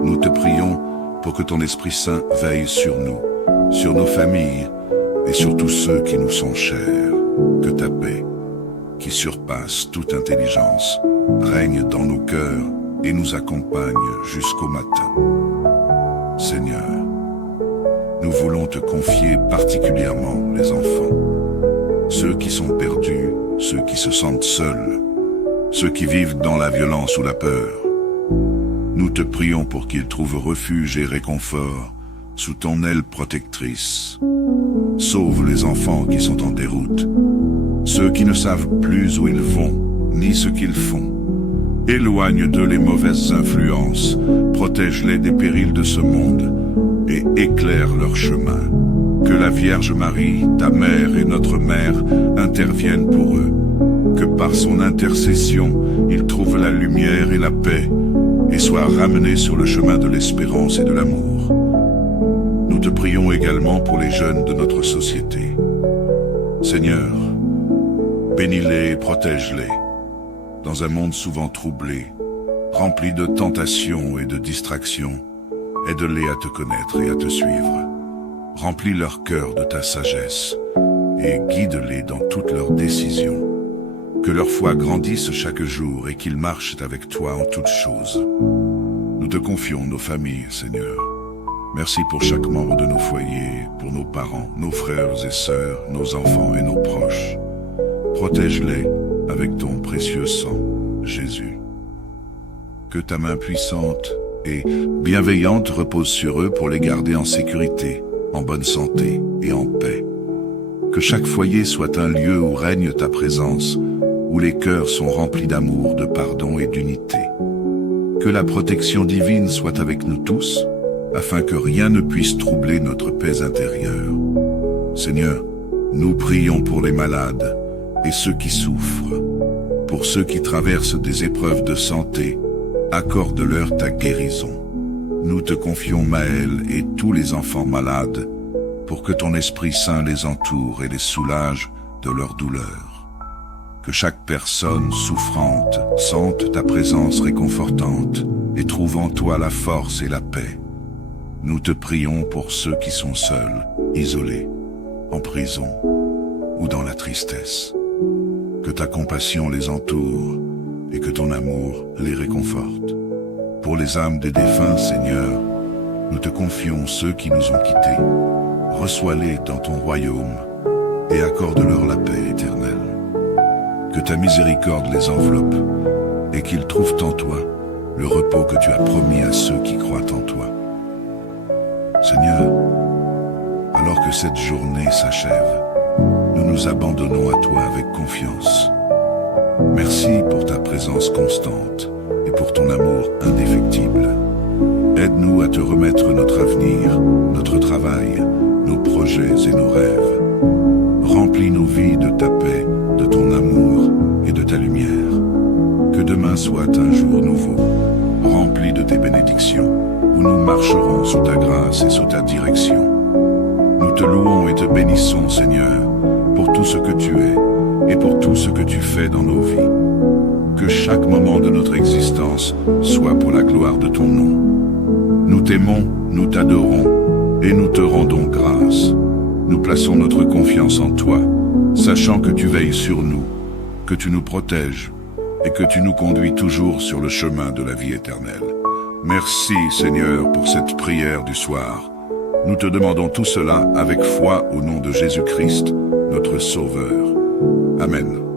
Nous te prions pour que ton Esprit Saint veille sur nous, sur nos familles et sur tous ceux qui nous sont chers. Que ta paix, qui surpasse toute intelligence, règne dans nos cœurs et nous accompagne jusqu'au matin. Seigneur, nous voulons te confier particulièrement les enfants, ceux qui sont perdus, ceux qui se sentent seuls, ceux qui vivent dans la violence ou la peur. Nous te prions pour qu'ils trouvent refuge et réconfort sous ton aile protectrice. Sauve les enfants qui sont en déroute, ceux qui ne savent plus où ils vont, ni ce qu'ils font. Éloigne d'eux les mauvaises influences, protège-les des périls de ce monde et éclaire leur chemin. Que la Vierge Marie, ta mère et notre mère, interviennent pour eux. Que par son intercession, ils trouvent la lumière et la paix et soient ramenés sur le chemin de l'espérance et de l'amour. Nous te prions également pour les jeunes de notre société. Seigneur, bénis-les et protège-les. Dans un monde souvent troublé, rempli de tentations et de distractions, aide-les à te connaître et à te suivre. Remplis leur cœur de ta sagesse et guide-les dans toutes leurs décisions. Que leur foi grandisse chaque jour et qu'ils marchent avec toi en toutes choses. Nous te confions nos familles, Seigneur. Merci pour chaque membre de nos foyers, pour nos parents, nos frères et sœurs, nos enfants et nos proches. Protège-les avec ton précieux sang, Jésus. Que ta main puissante et bienveillante repose sur eux pour les garder en sécurité, en bonne santé et en paix. Que chaque foyer soit un lieu où règne ta présence, où les cœurs sont remplis d'amour, de pardon et d'unité. Que la protection divine soit avec nous tous, afin que rien ne puisse troubler notre paix intérieure. Seigneur, nous prions pour les malades et ceux qui souffrent. Pour ceux qui traversent des épreuves de santé, accorde-leur ta guérison. Nous te confions Maël et tous les enfants malades, pour que ton Esprit Saint les entoure et les soulage de leur douleur. Que chaque personne souffrante sente ta présence réconfortante et trouve en toi la force et la paix. Nous te prions pour ceux qui sont seuls, isolés, en prison ou dans la tristesse. Que ta compassion les entoure et que ton amour les réconforte. Pour les âmes des défunts, Seigneur, nous te confions ceux qui nous ont quittés. Reçois-les dans ton royaume et accorde-leur la paix éternelle. Que ta miséricorde les enveloppe et qu'ils trouvent en toi le repos que tu as promis à ceux qui croient en toi. Seigneur, alors que cette journée s'achève, nous nous abandonnons à toi avec confiance. Merci pour ta présence constante et pour ton amour indéfectible. Aide-nous à te remettre notre avenir, notre travail, nos projets et nos rêves. Remplis nos vies de ta paix, de ton amour et de ta lumière. Que demain soit un jour nouveau, rempli de tes bénédictions, où nous marcherons sous ta grâce et sous ta direction. Nous te louons et te bénissons, Seigneur, pour tout ce que tu es et pour tout ce que tu fais dans nos vies. Que chaque moment de notre existence soit pour la gloire de ton nom. Nous t'aimons, nous t'adorons et nous te rendons grâce. Nous plaçons notre confiance en toi, sachant que tu veilles sur nous, que tu nous protèges et que tu nous conduis toujours sur le chemin de la vie éternelle. Merci, Seigneur, pour cette prière du soir. Nous te demandons tout cela avec foi au nom de Jésus-Christ, notre Sauveur. Amen.